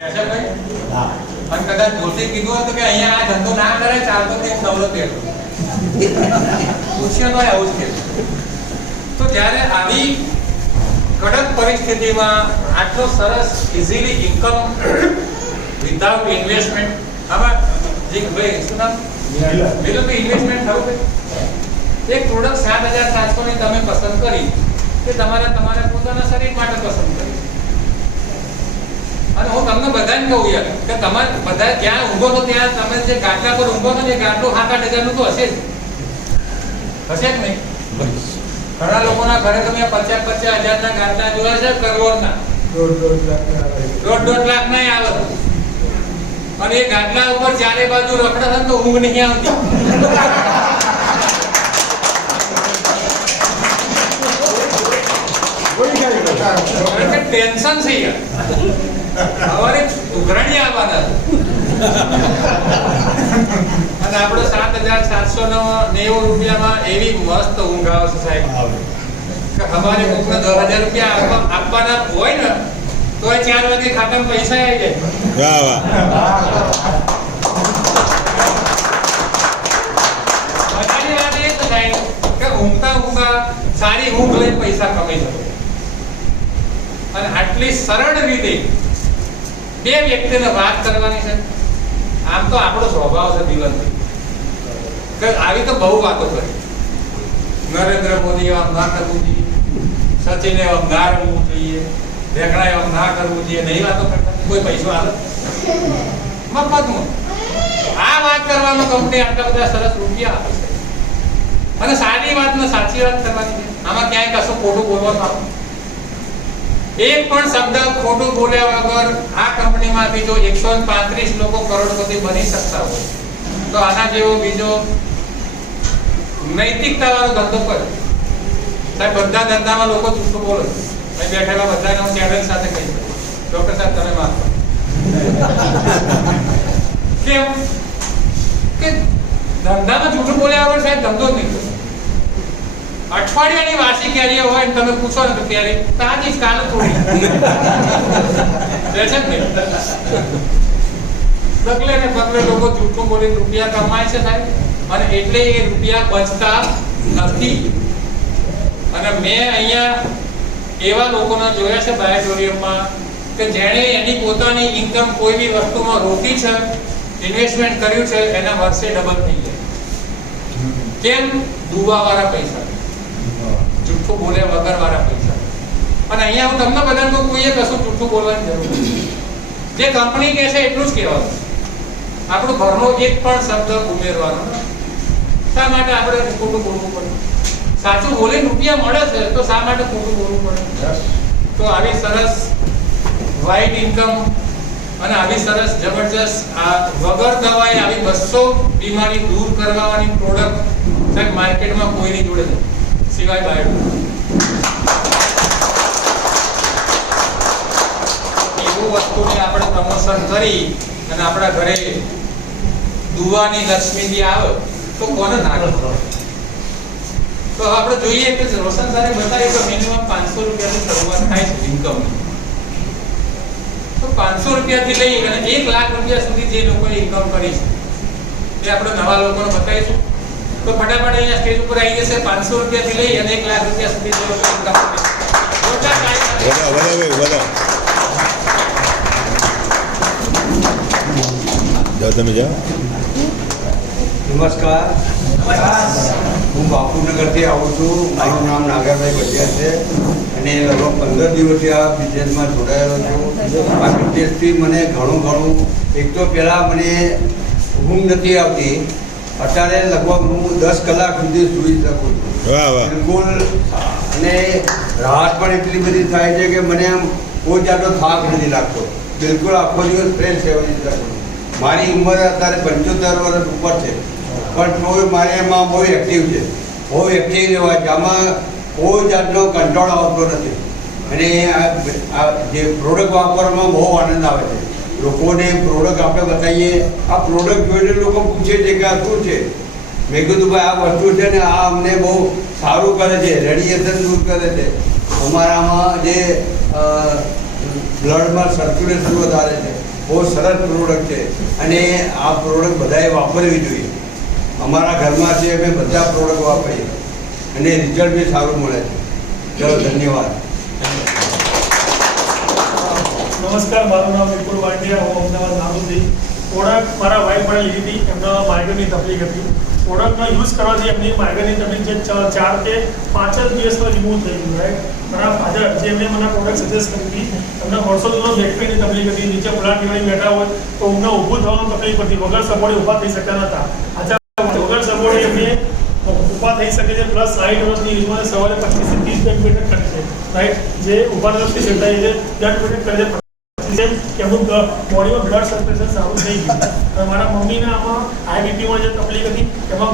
અને કદાચ દોષી કીધું હતું કે અહીંયા આ ધંધો ના કરે ચાલતો તે નવરો તેડો પૂછ્યો તો આવું જ કે તો જ્યારે આવી કડક પરિસ્થિતિમાં આટલો સરસ ઇઝીલી ઇન્કમ વિધાઉટ ઇન્વેસ્ટમેન્ટ આમાં જે ભાઈ શું નામ પેલું તો ઇન્વેસ્ટમેન્ટ થયું ભાઈ એક પ્રોડક્ટ 7,700 ની તમે પસંદ કરી કે તમારા પોતાના શરીર માટે પસંદ કરી અને હું તમને બધાને કહું યાર કે તમારે બધા જ્યાં ઊંઘો છો ત્યાં તમે જે ગાટલા પર ઊંઘો છો ને ગાટલું 7,000 નું તો હશે જ નહીં ઘણા લોકોના ઘરે તમે 50,000 ના ગાટલા જોયા છે કરોડના 1.5 લાખ ના આવે અને એ ગાટલા ઉપર ચારે બાજુ રખડે તો ઊંઘ નહીં આવતી ટેન્શન છે યાર ઉઘરાણી આવવાના અને આપણો 7,790 રૂપિયામાં એવી મસ્ત ઊંઘ આવશે સાહેબ કે અમારે કોકને 10,000 રૂપિયા આપવાના હોય ને તો 4 વાગે ખાતામાં પૈસા આવી જાય મજાની વાત એ તો થાય કે ઊંઘતા સારી ઊંઘ લઈને પૈસા કમાઈ શકો અને આટલી સરળ રીતે બે વ્યક્તિને વાત કરવાની છે આમ તો આપણો સ્વભાવ છે દિલનભાઈ કે આવી તો બહુ વાતો કરી નરેન્દ્ર મોદી આમ ના કરવું જોઈએ સચિને આમ ના રમવું જોઈએ રેખડાએ આમ ના કરવું જોઈએ નહીં વાતો કરતા કોઈ પૈસો આવે મફતમાં આ વાત કરવાનો કંપની આટલા બધા સરસ રૂપિયા આપે છે અને સારી વાતને સાચી વાત કરવાની છે આમાં ક્યાંય કશું ખોટું બોલવાનું આવે એક પણ શબ્દ ખોટું બોલ્યા વગર આ કંપનીમાંથી જો 135 લોકો કરોડપતિ બની શકતા હોય તો આના જેવો બીજો નૈતિકતા વાળો ધંધો કરે સાહેબ બધા ધંધામાં લોકો જૂઠું બોલે અહીં બેઠેલા બધાને હું ચેલેન્જ સાથે કહી શકું ડોક્ટર સાહેબ તમે માફ કેમ કે ધંધામાં જૂઠું બોલ્યા વગર સાહેબ ધંધો જ નહીં અઠવાડિયાની વાસી કેરીઓ હોય ને તમે પૂછો ને તો કેરી તાજી કાલ થોડી છે ને પગલે ને પગલે લોકો જૂઠું બોલીને રૂપિયા કમાય છે સાહેબ અને એટલે એ રૂપિયા બચતા નથી અને મેં અહીંયા એવા લોકોને જોયા છે બાયોટોરિયમમાં કે જેણે એની પોતાની ઇન્કમ કોઈ બી વસ્તુમાં રોકી છે ઇન્વેસ્ટમેન્ટ કર્યું છે એના વર્ષે ડબલ થઈ જાય કેમ ડૂબાવાળા પૈસા જૂઠું બોલ્યા વગર વાળા પૈસા અને અહીંયા હું તમને બધાને કહું કોઈએ કશું જૂઠું બોલવાની જરૂર નથી જે કંપની કહે છે એટલું જ કહેવાનું આપણું ઘરનો એક પણ શબ્દ ઉમેરવાનો શા માટે આપણે ખોટું બોલવું પડે સાચું બોલીને રૂપિયા મળે છે તો શા માટે ખોટું બોલવું પડે તો આવી સરસ વાઇડ ઇન્કમ અને આવી સરસ જબરજસ્ત આ વગર દવાએ આવી 200 બીમારી દૂર કરવાની પ્રોડક્ટ સાહેબ માર્કેટમાં કોઈની જોડે નથી સિવાય બાયો એવું વસ્તુને આપણે પ્રમોશન કરી અને આપણા ઘરે દુવાની લક્ષ્મીજી આવે તો કોને ના તો આપણે જોઈએ કે રોશન સાહેબ બતાવ્યું કે મિનિમમ 500 રૂપિયાની શરૂઆત થાય છે ઇન્કમ તો 500 રૂપિયાથી લઈ અને 1 લાખ રૂપિયા સુધી જે લોકોએ ઇન્કમ કરી છે એ આપણે નવા લોકોને બતાવીશું તો ફટાફટ અહીંયા સ્ટેજ ઉપર આવી જશે 500 રૂપિયાથી લઈ અને 1 લાખ રૂપિયા સુધી જે લોકો ઇન્કમ જાઓ તમે જાઓ નમસ્કાર હું બાપુનગરથી આવું છું મારું નામ નાગરભાઈ ભટિયા છે અને લગભગ 15 દિવસથી આ બિઝનેસમાં જોડાયેલો છું આ બિઝનેસથી મને ઘણું એક તો પહેલાં મને ઊંઘ નથી આવતી અત્યારે લગભગ હું 10 કલાક સુધી સૂઈ શકું છું બિલકુલ અને રાહત પણ એટલી બધી થાય છે કે મને આમ કોઈ જાતનો થાક નથી લાગતો બિલકુલ આખો દિવસ ફ્રેશ રહેવાની શકું મારી ઉંમર અત્યારે 75 વર્ષ ઉપર છે પણ તોય મારે એમાં બહુ એક્ટિવ રહેવા છે આમાં કોઈ જાતનો કંટ્રોલ આવતો નથી અને આ જે પ્રોડક્ટ વાપરવામાં બહુ આનંદ આવે છે લોકોને પ્રોડક્ટ આપણે બતાવીએ આ પ્રોડક્ટ જોઈને લોકો પૂછે છે કે આ શું છે મેં કીધું ભાઈ આ વસ્તુ છે ને આ અમને બહુ સારું કરે છે રેડિયેશન દૂર કરે છે અમારામાં જે બ્લડમાં સર્ક્યુલેશન વધારે છે. બહુ સરસ પ્રોડક્ટ છે અને આ પ્રોડક્ટ બધાએ વાપરવી જોઈએ. અમારા ઘરમાં છે અમે બધા પ્રોડક્ટ વાપરીએ અને રિઝલ્ટ બી સારું મળે છે. ચલો, ધન્યવાદ. નમસ્કાર, મારું નામ વિપુલ વાંડિયા, હું અમદાવાદ નાગુથી. પ્રોડક્ટ મારા વાઈફ પણ લીધી હતી, એમનો માઇગ્રેનની તકલીફ હતી. પ્રોડક્ટનો યુઝ કરવાથી એમની માઇગ્રેનની તકલીફ જે 4 કે 5 જ દિવસમાં રિમૂવ થઈ ગયું. રાઈટ, મારા ફાધર જે એમને મને પ્રોડક્ટ સજેસ્ટ કરી હતી, એમને વર્ષો જૂનો બેક પેનની તકલીફ હતી. નીચે ફ્લાટ વળી બેઠા હોય તો એમને ઊભું થવાનું તકલીફ હતી. વગર સપોર્ટે ઊભા થઈ શકતા નહોતા. વગર સપોર્ટે એમને ઊભા થઈ શકે છે. પ્લસ 60 વર્ષની એજમાં સવારે 25 થી 30 મિનિટ કરે છે. રાઈટ, જે ઊભા નથી શકતા એ 10 મિનિટ કરે છે. કે એમનું બોડીમાં બ્લડ સર્ક્યુલેશન સારું થઈ ગયું. અને મારા મમ્મીને આમાં આઈબીપીમાં જે તકલીફ હતી એમાં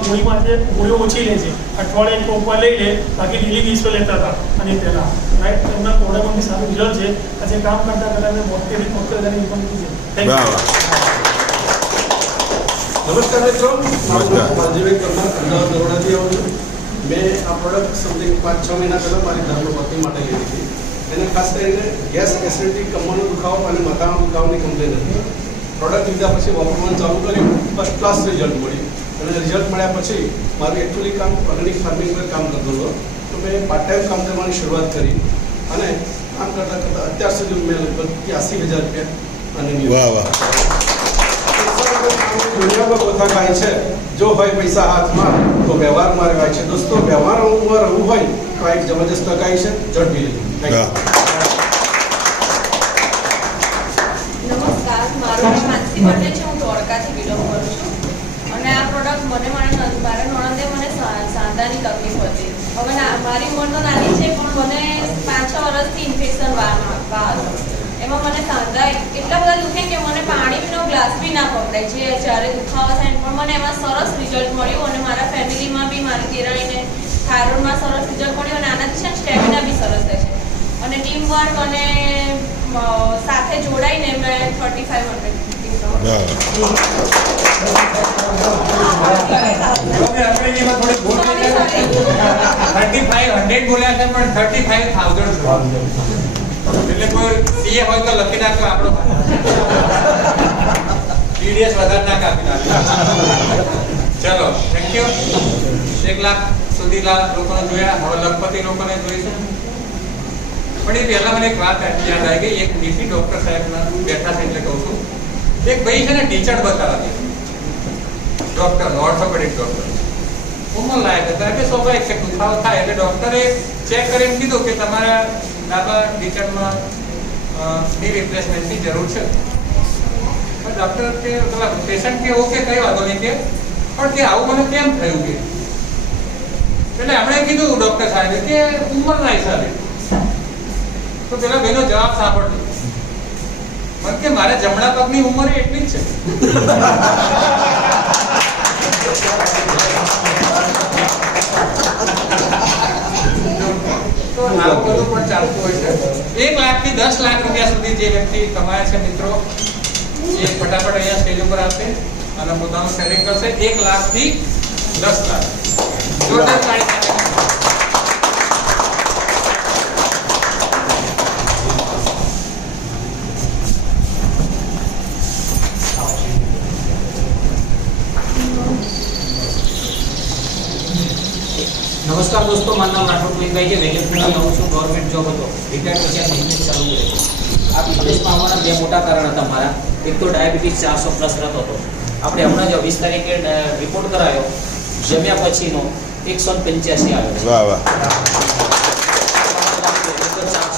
ગોળીઓ ઓછી લે છે. અઠવાડિયે એક ઉપર લઈ લે, બાકી ડેલી 20 લેતા હતા અને પહેલાં. રાઈટ, એમના પ્રોડક્ટમાં બી સારું રિઝલ્ટ છે. આજે કામ કરતા કરતા મોટેથી 70,000 ઇન્કમ થઈ છે. Thank you. નમસ્કાર મિત્રો, મારું નામ માધવી કુમાર, અમદાવાદ દરોડાથી આવું છું. મેં આ પ્રોડક્ટ સમથિંગ 5-6 મહિના પહેલાં મારી ધર્મપત્ની માટે લીધી હતી. એને ખાસ કરીને ગેસ, એસિડિટી, કમરનો દુખાવો અને માથાનો દુખાવાની કમ્પ્લેન હતી. પ્રોડક્ટ લીધા પછી વાપરવાનું ચાલુ કર્યું, ફર્સ્ટ ક્લાસ રિઝલ્ટ મળ્યું. અને રિઝલ્ટ મળ્યા પછી મારું એકચ્યુઅલી કામ ઓર્ગેનિક ફાર્મિંગ પર કામ કરતો હતો. તો મેં પાર્ટ ટાઈમ કામ કરવાની શરૂઆત કરી અને કામ કરતાં કરતાં અત્યાર સુધી મેં લગભગ 83,000 રૂપિયા અને વાહ વાહ. દુનિયામાં બધા કાંઈ છે, જો હોય પૈસા હાથમાં તો વ્યવહારમાં રહેવાય છે. દોસ્તો, વ્યવહારમાં રહેવું હોય તો આ એક જબરજસ્ત તકાઈ છે. ઝડપી લેવું. નમસ્કાર, મારું નામ માનસી પટેલ છે. હું ધોળકાથી બિલોંગ કરું છું. અને આ પ્રોડક્ટ મને મારા નણંદે મને સાંધાની તકલીફ હતી. હવે મારી ઉંમર તો નાની છે, પણ મને 5-6 વર્ષથી ઇન્ફેક્શન વા હતો. એમાં મને સાંધા એટલા બધા દુખે કે મને પાણીનો ગ્લાસ બી ના પકડાય છે જ્યારે દુખાવો થાય. પણ મને એમાં સરસ રિઝલ્ટ મળ્યું અને મારા ફેમિલીમાં બી મારી દેરાણીને થાઇરોઇડમાં સરસ રિઝલ્ટ મળ્યું અને આનાથી છે સ્ટેમિના બી સરસ રહે છે. અને ટીમ વર્ક અને સાથે જોડાઈને મેં 3500 બોલ્યા છે પણ 35,000. એટલે કોઈ સીએ હોય તો લખી નાખો આપણો ટીડીએસ વધારે ના કાપી નાખો. ચલો, થેન્ક યુ. 1 લાખ સુધી લોકોને જોયા, હવે લખપતિ લોકોને જોઈશું. પણ એ પહેલા મને એક વાત યાદ આવી ગઈ. એક ડીસી ડોક્ટર સાહેબના બેઠા છે એટલે કહું છું. એક ભાઈ છે ને ટીચર બતાવતી ડોક્ટર, ઓર્થોપેડિક ડોક્ટર, ઉંમર લાયક હતા એટલે સ્વાભાવિક છે દુખાવો થાય એટલે ડોક્ટરે ચેક કરીને કીધું કે તમારા ડાબા ટીચરમાં ની રિપ્લેસમેન્ટની જરૂર છે. પણ ડોક્ટર કે પેલા પેશન્ટ કે ઓકે કઈ વાંધો નહીં કે પણ કે આવું મને કેમ થયું કે એટલે આપણે કીધું ડોક્ટર સાહેબે કે ઉંમરના હિસાબે. તો પેલા ભાઈનો જવાબ સાંભળજો. મને કે મારે જમણા પગની ઉંમર એટલી જ છે. તો આવું બધું પણ ચાલતું હોય છે. 1 લાખથી 10 લાખ રૂપિયા સુધી જે વ્યક્તિ કમાય છે મિત્રો, એ ફટાફટ અહીંયા સ્ટેજ ઉપર આવશે અને પોતાનું શેરિંગ કરશે. 1 લાખથી 10 લાખ. જોરદાર તાળી સાથે. નમસ્કાર દોસ્તો, મારું નામ રાઠોડ મહિભાઈ છે. વેલેન્સથી આવું છું. ગવર્મેન્ટ જોબ હતો, રિટાયર પછી આ બિઝનેસ ચાલુ કર્યો. આ બિઝનેસમાં આવવાના 2 મોટા કારણ હતા મારા. એક તો ડાયાબિટીસ 400+ રહેતો હતો. આપણે હમણાં જ 20 તારીખે રિપોર્ટ કરાયો, જમ્યા પછીનો 185 આવ્યો છે. વાહ વાહ.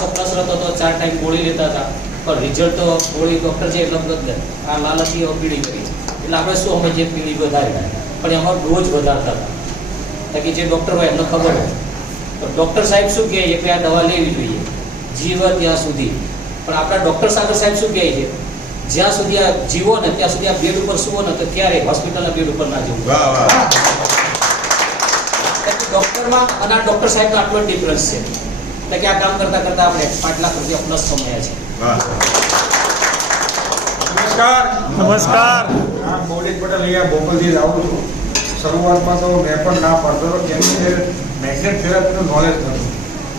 400+ રહેતો હતો, 4 ટાઈમ ગોળી લેતા હતા, પણ રિઝલ્ટ તો ગોળી ડૉક્ટર છે એટલે આ લાલચી પીળી કરી. એટલે આપણે શું અમે જે પીળી વધારે પણ એમાં ડોઝ વધારતા હતા તાકી જે ડૉક્ટર હોય એમને ખબર હોય. તો ડૉક્ટર સાહેબ શું કહે છે કે આ દવા લેવી જોઈએ જીવ ત્યાં સુધી. પણ આપણા ડૉક્ટર સાહેબ શું કહે છે, જ્યાં સુધી આ જીવો ને ત્યાં સુધી આ બેડ ઉપર સુવો ને તો ત્યારે હોસ્પિટલના બેડ ઉપર ના જવું. ડૉક્ટરમાં અને આ ડૉક્ટર સાહેબનો આટલો ડિફરન્સ છે. એટલે કે આ કામ કરતા કરતા આપણે 5 લાખ રૂપિયા પ્લસ કમાયા છે. નમસ્કાર. હા, મૌલિક પટેલ અહીંયા બોપલથી જ આવું છું. શરૂઆતમાં તો મેં પણ ના પાડતો હતો કેમ કે મેગ્નેટ થેરાપીનું નોલેજ નહોતું.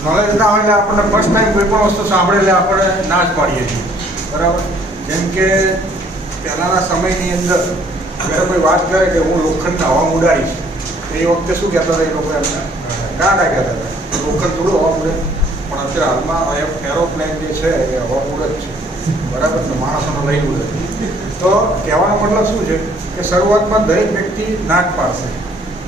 નોલેજ ના હોય એટલે આપણને ફર્સ્ટ ટાઈમ કોઈ પણ વસ્તુ સાંભળે એટલે આપણે ના જ પાડીએ છીએ, બરાબર. જેમ કે પહેલાંના સમયની અંદર જ્યારે કોઈ વાત કરે કે હું લોખંડના હવા ઉડાડીશ, એ વખતે શું કહેતા હતા એ લોકો એમને ગાંડા કહેતા હતા, લોખંડ થોડું હવા ઉડે. પણ અત્યારે હાલમાં એરોપ્લેન જે છે એ હવા ઉડે જ છે, બરાબર. તો માણસોને લઈ ઉડે. તો કહેવાનો મતલબ શું છે કે શરૂઆતમાં દરેક વ્યક્તિ ના જ પાડશે,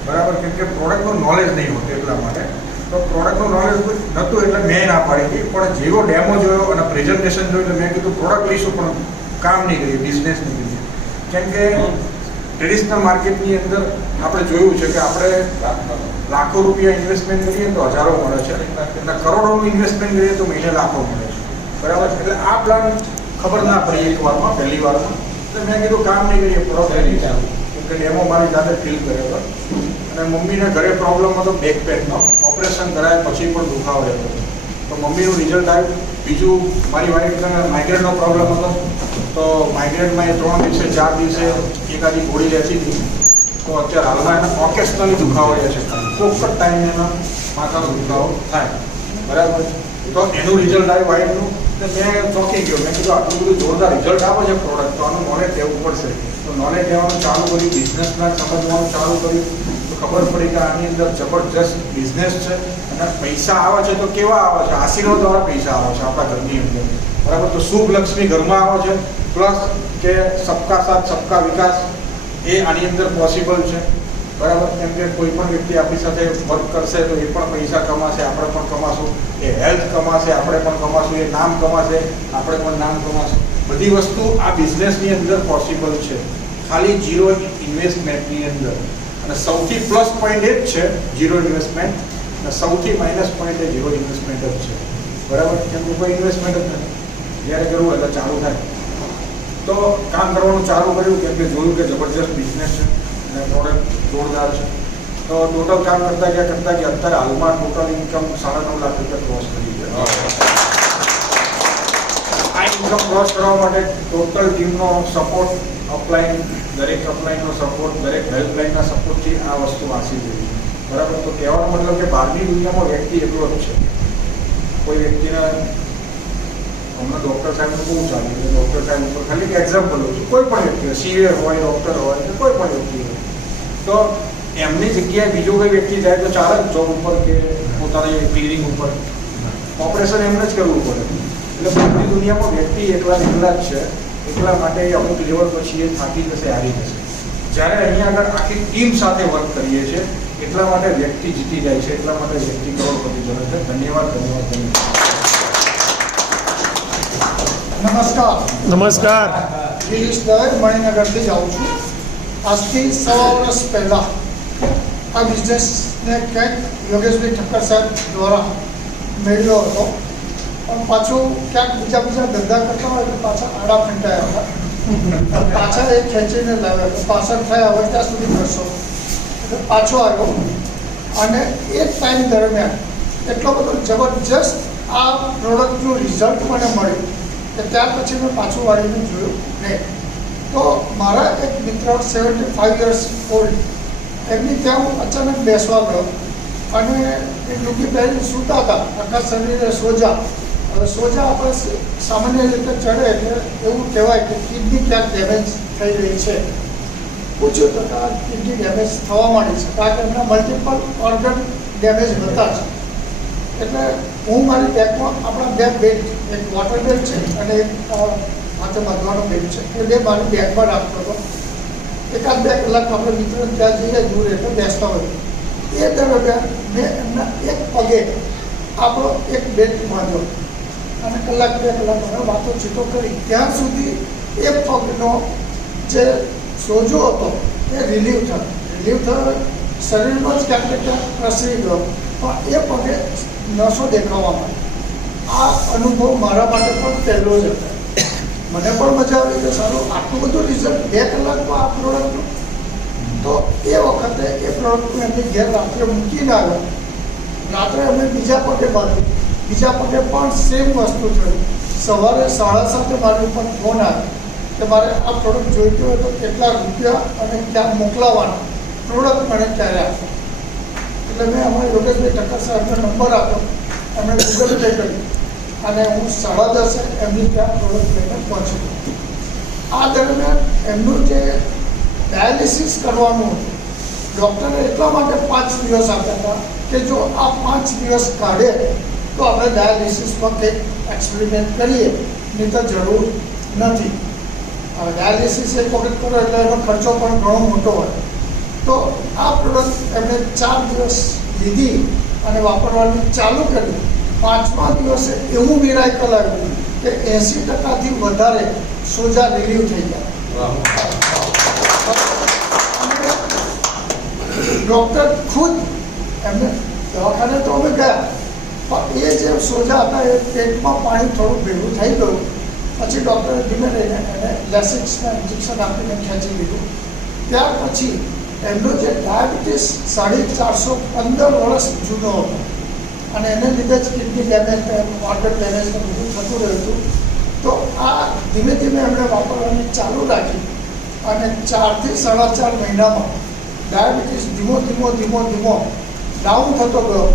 બરાબર, કેમ કે પ્રોડક્ટનું નોલેજ નહીં હોતું એટલા માટે. તો પ્રોડક્ટનું નોલેજ નહોતું એટલે મેં ના પાડી હતી. પણ જેવો ડેમો જોયો અને પ્રેઝન્ટેશન જોયું એટલે મેં કીધું પ્રોડક્ટ લઈશું પણ કામ નહીં કરીએ, બિઝનેસ નહીં કરીએ. કેમ કે ટ્રેડિશનલ માર્કેટની અંદર આપણે જોયું છે કે આપણે લાખો રૂપિયા ઇન્વેસ્ટમેન્ટ કરીએ તો હજારો મળે છે, અને કરોડોનું ઇન્વેસ્ટમેન્ટ કરીએ તો મહિને લાખો મળે છે, બરાબર. એટલે આ પ્લાન ખબર ના પડી એક વારમાં, પહેલી વારમાં. એટલે મેં કીધું કામ નહીં કરીએ, પ્રોડક્ટ લઈ જાવ. કે ડેમો મારી જાતે ફીલ કર્યો હતો. અને મમ્મીને ઘરે પ્રોબ્લેમ હતો બેક પેનનો, ઓપરેશન કરાયા પછી પણ દુખાવો રહેતો હતો. તો મમ્મીનું રિઝલ્ટ આવ્યું. બીજું મારી વાઈફને માઇગ્રેનનો પ્રોબ્લેમ હતો. તો માઇગ્રેનમાં એ 3 દિવસે 4 દિવસે એકાદી ગોળી રહેતી હતી. તો અત્યારે હાલમાં એને ઓકેશનલી દુખાવો રહે છે, કોઈક જ ટાઈમ એનો માથાનો દુખાવો થાય, બરાબર. તો એનું રિઝલ્ટ આવ્યું વાઈફનું. એટલે મેં ચોંકી ગયો. મેં કીધું આટલું બધું જોરદાર રિઝલ્ટ આવે છે પ્રોડક્ટ, તો આનું નોલેજ લેવું પડશે. તો નોલેજ લેવાનું ચાલુ કર્યું, બિઝનેસ પ્લાન સમજવાનું ચાલુ કર્યું. તો ખબર પડી કે આની અંદર જબરજસ્ત બિઝનેસ છે અને પૈસા આવે છે. તો કેવા આવે છે? આશીર્વાદવાળા પૈસા આવે છે આપણા ઘરની અંદર, બરાબર. તો શુભ લક્ષ્મી ઘરમાં આવે છે. પ્લસ કે સબકા સાથ સબકા વિકાસ એ આની અંદર પોસિબલ છે, બરાબર. કેમ કે કોઈ પણ વ્યક્તિ આપણી સાથે વર્ક કરશે તો એ પણ પૈસા કમાશે, આપણે પણ કમાશું. એ હેલ્થ કમાશે, આપણે પણ કમાશું. એ નામ કમાશે, આપણે પણ નામ કમાશું. બધી વસ્તુ આ બિઝનેસની અંદર પોસિબલ છે, ખાલી ઝીરો ઇન્વેસ્ટમેન્ટની અંદર. અને સૌથી પ્લસ પોઈન્ટ એ જ છે ઝીરો ઇન્વેસ્ટમેન્ટ, અને સૌથી માઇનસ પોઈન્ટ એ ઝીરો ઇન્વેસ્ટમેન્ટ જ છે, બરાબર. કેમ કે કોઈ ઇન્વેસ્ટમેન્ટ જ નથી, જ્યારે કરવું એટલે ચાલુ થાય. તો કામ કરવાનું ચાલુ કર્યું, કેમ કે જોયું કે જબરજસ્ત બિઝનેસ છે અને પ્રોડક્ટ જોરદાર છે. તો ટોટલ કામ કરતા ગયા અત્યારે હાલમાં ટોટલ ઇન્કમ 9.5 લાખ રૂપિયા ક્રોસ કરી છે. આ ઇન્કમ ક્રોસ કરવા માટે ટોટલ ટીમનો સપોર્ટ, અપલાઈન, દરેક અપલાઈનનો સપોર્ટ, દરેક હેલ્પલાઈનના સપોર્ટથી આ વસ્તુ વાંચી ગઈ, બરાબર. તો કહેવાનો મતલબ કે બહારની દુનિયામાં વ્યક્તિ એટલો જ છે. કોઈ વ્યક્તિને હમણાં ડૉક્ટર સાહેબનું બહુ ચાલ્યું છે, ડૉક્ટર સાહેબ ઉપર ખાલી એક એક્ઝામ્પલ લઉં છું. કોઈ પણ વ્યક્તિ હોય, સીએ હોય, ડૉક્ટર હોય, કે કોઈ પણ વ્યક્તિ હોય, તો એમની જગ્યાએ બીજો કોઈ વ્યક્તિ જાય તો ચાલે જ જોબ ઉપર કે પોતાની ક્લિનિક ઉપર. ઓપરેશન એમને જ કરવું પડે. એટલે બહારની દુનિયામાં વ્યક્તિ એકલા જ છે. એટલા માટે અમુક લેવલ પછી એ થાકી જશે, હારી જશે. જ્યારે અહીંયા આગળ આખી ટીમ સાથે વર્ક કરીએ છીએ એટલા માટે વ્યક્તિ જીતી જાય છે, એટલા માટે વ્યક્તિ કરોડપતિ બને છે. ધન્યવાદ, ધન્યવાદ, ધન્યવાદ. નમસ્કાર. ગિરીશ દવે મણિનગરથી જાઉં છું. આજથી 1.25 વર્ષ પહેલાં આ બિઝનેસને ક્યાંક યોગેશભાઈ ઠક્કર સાહેબ દ્વારા મેળવ્યો હતો. પણ પાછું ક્યાંક બીજા ધંધા કરતા હોય તો પાછા આડા ફેંટાયા હતા. પાછા એ ખેંચીને લાવ્યા તો પાછળ થયા હોય ત્યાં સુધી કરશો એટલે પાછો આવ્યો. અને એ ટાઈમ દરમિયાન એટલો બધો જબરજસ્ત આ પ્રોડક્ટનું રિઝલ્ટ મને મળ્યું કે ત્યાર પછી મેં પાછું વાળીને જોયું નહીં. તો મારા એક મિત્ર 75 યર્સ ઓલ્ડ, એમની ત્યાં હું અચાનક બેસવા ગયો અને એ લુગી પહેરીને સૂતા હતા, આખા શરીરે સોજા. હવે સોજા આપણે સામાન્ય રીતે ચડે એટલે એવું કહેવાય કે કિડની ક્યાંક ડેમેજ થઈ રહી છે. પૂછ્યું તો આ કિડની ડેમેજ થવા માંડી છે, કારણ કે એમના મલ્ટિપલ ઓર્ગન ડેમેજ હતા જ. એટલે હું મારી બેગમાં આપણા 2 બેલ્ટ, એક વોટર બેલ્ટ છે અને એક હાથે બાંધવાનો બેલ્ટ છે, એ 2 મારી બેગમાં રાખતો હતો. 1-2 કલાક આપણે મિત્રો ત્યાં જઈએ દૂર એટલે બેસતા હોય. એ દરમિયાન મેં એમના એક પગે આપણો એક બેલ્ટ બાંધ્યો અને 1-2 કલાક મને વાતો ચીતો કરી. ત્યાં સુધી એ પગનો જે સોજો હતો એ રિલીવ થયો, શરીરમાં જ ક્યાંક ને ક્યાંક પ્રસરી ગયો, પણ એ પગે નસો દેખાવા માંડી. આ અનુભવ મારા માટે પણ પહેલો જ હતો. મને પણ મજા આવી કે સારું આટલું બધું રિઝલ્ટ 2 કલાકમાં આ પ્રોડક્ટનું. તો એ વખતે એ પ્રોડક્ટને એમની ઘેર રાત્રે મૂકીને આવ્યો. રાત્રે અમે બીજા પગે બાંધ્યું, બીજા પગે પણ સેમ વસ્તુ થઈ. સવારે 7:30 મારી ઉપર ફોન આવ્યો કે મારે આ પ્રોડક્ટ જોઈતું હોય તો કેટલા રૂપિયા અને ક્યાં મોકલાવાના, પ્રોડક્ટ મને ક્યારે આપો. એટલે મેં અમારા યોગેશભાઈ ઠક્કર સાહેબનો નંબર આપ્યો એમણે ગૂગલ પે કર્યું અને હું 10:30 એમની ત્યાં પ્રોડક્ટ લઈને પહોંચ્યો. આ દરમિયાન એમનું જે ડાયાલિસિસ કરવાનું હતું, ડૉક્ટરે એટલા માટે 5 દિવસ આપ્યા હતા કે જો આ 5 દિવસ કાઢે તો આપણે ડાયાલિસિસમાં કંઈક એક્સપેરિમેન્ટ કરીએ, નહીં તો જરૂર નથી. હવે ડાયાલિસિસ એક વખત કરો એટલે એનો ખર્ચો પણ ઘણો મોટો હોય. તો આ પ્રોડક્ટ એમણે 4 દિવસ લીધી અને વાપરવાની ચાલુ કરી. 5મા દિવસે એવું મિરાકલ આવ્યું કે 80%થી વધારે સોજા રિલીવ થઈ ગયા. ડૉક્ટર ખુદ એમને દવાખાને તો અમે ગયા, પણ એ જે સોજા હતા એ પેટમાં પાણી થોડું ભેગું થઈ ગયું. પછી ડૉક્ટરે ધીમે રહીને એને લેસિક્સના ઇન્જેક્શન આપીને ખેંચી લીધું. ત્યાર પછી એમનો જે ડાયાબિટીસ 415 વર્ષ જૂનો હતો અને એને લીધે જ કિડની ડેમેજ, ઓર્ગન ડેમેજ બધું થતું રહ્યું હતું. તો આ ધીમે ધીમે એમણે વાપરવાની ચાલુ રાખી અને 4 થી 4.5 મહિનામાં ડાયાબિટીસ ધીમો ડાઉન થતો ગયો.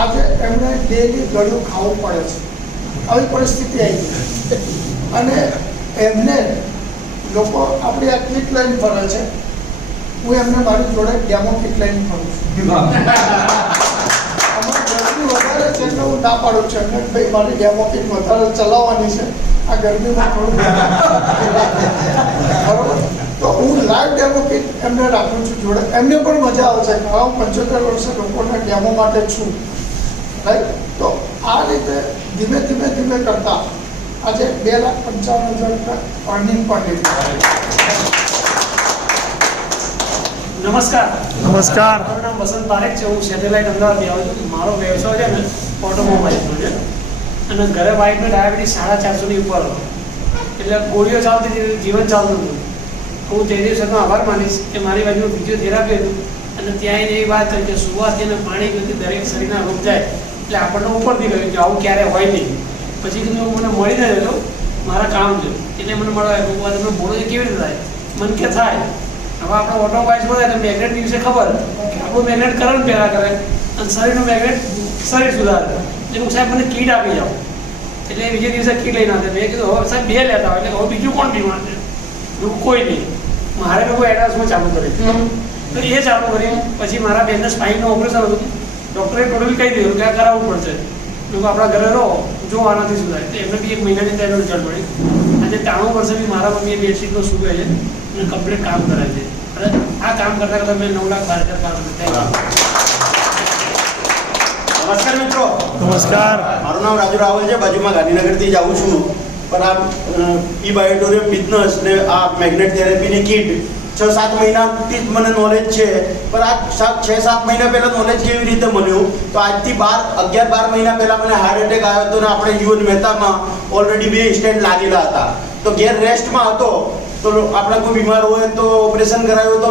આજે એમણે ડેલી ગળ્યું ખાવું પડે છે, આવી પરિસ્થિતિ આવી ગઈ. અને એમને લોકો આપણી આ કિટ લઈને ફરે છે, હું એમને મારી જોડે ડેમો કિટ લઈને ફરું છું. અમારી ગરમી વધારે છે એટલે હું ના પાડું છું એમને, ભાઈ મારી ડેમો કિટ વધારે ચલાવવાની છે, આ ગરમીમાં થોડું બરાબર. તો હું લાઈવ ડેમો કિટ એમને રાખું છું જોડે, એમને પણ મજા આવે છે. હું 75 વર્ષે લોકોના ડેમો માટે છું, રાઈટ. તો આ રીતે ધીમે ધીમે કરતા આજે 2,55,000 રૂપિયા અર્નિંગ પણ લીધી. નમસ્કાર. મારું નામ વસંત પારેખ છે. હું સેટેલાઇટ અમદાવાદથી આવું છું. મારો વ્યવસાય છે ને ઓટોમોબાઈલનો છે અને ઘરે વાઈફને ડાયાબિટીસ 450 ઉપર હતો, એટલે ગોળીઓ ચાલતી જીવન ચાલતું હતું. હું તે દિવસનો આભાર માનીશ કે મારી બાજુનું ફિઝિયોથેરાપી હતું અને ત્યાં એને એ વાત કરી કે સુવાથી અને પાણી પીવાથી દરેક શરીરના રોગ જાય, એટલે આપણને ઉપરથી કહ્યું કે આવું ક્યારે હોય નહીં. પછી મને મળીને રહેલો મારા કામ છે એટલે મને મળવા તમે બોલો કેવી રીતે થાય, મને કે થાય. હવે આપણે ઓટોમોબાઈલ્સ બોલે એટલે મેગ્નેટ દિવસે ખબર કે આપણું મેગ્નેટ કરંટ પહેલાં કરે અને શરીરનું મેગ્નેટ શરીર સુધારે. એટલે સાહેબ મને કીટ આપી જાઓ, એટલે બીજે દિવસે કીટ લઈને આવે. મેં કીધું હવે સાહેબ 2 લેતા હોય એટલે હવે બીજું કોણ બીમાર છે? કોઈ નહીં. મારે લોકો એડવાન્સમાં ચાલુ કરે તો એ ચાલુ કરી. પછી મારા બેનને સ્પાઇનનું ઓપરેશન હતું, ડૉક્ટરે ટોટલી કહી દીધું કે આ કરાવવું પડશે. લોકો આપણા ઘરે રહો જો આનાથી સુધારે. તો એમને બી 1 મહિનાની અંદર એનું રિઝલ્ટ મળ્યું. આજે 93 વર્ષે બી મારા મમ્મીએ બેડશીટનો સૂવે છે અને કમ્પ્લીટ કામ કરે છે. અને આ કામ કરતાં કરતાં મેં 9,12,000 કામ કર્યું. નમસ્કાર મિત્રો. નમસ્કાર. મારું નામ રાજુ રાવલ છે. બાજુમાં ગાંધીનગરથી જ આવું છું. પણ આ બાયોટોરિયમ બિઝનેસ ને આ મેગ્નેટ થેરેપીની કીટ 6-7 મહિનાથી જ મને નોલેજ છે. પણ આ 6-7 મહિના પહેલાં નોલેજ કેવી રીતે મળ્યું? તો આજથી 11-12 મહિના પહેલાં મને હાર્ટ એટેક આવ્યો હતો ને આપણે યુએન મહેતામાં ઓલરેડી 2 સ્ટેન્ટ લાગેલા હતા. તો ઘેર રેસ્ટમાં હતો. તો આપણે કોઈ બીમાર હોય તો ઓપરેશન કરાવ્યું તો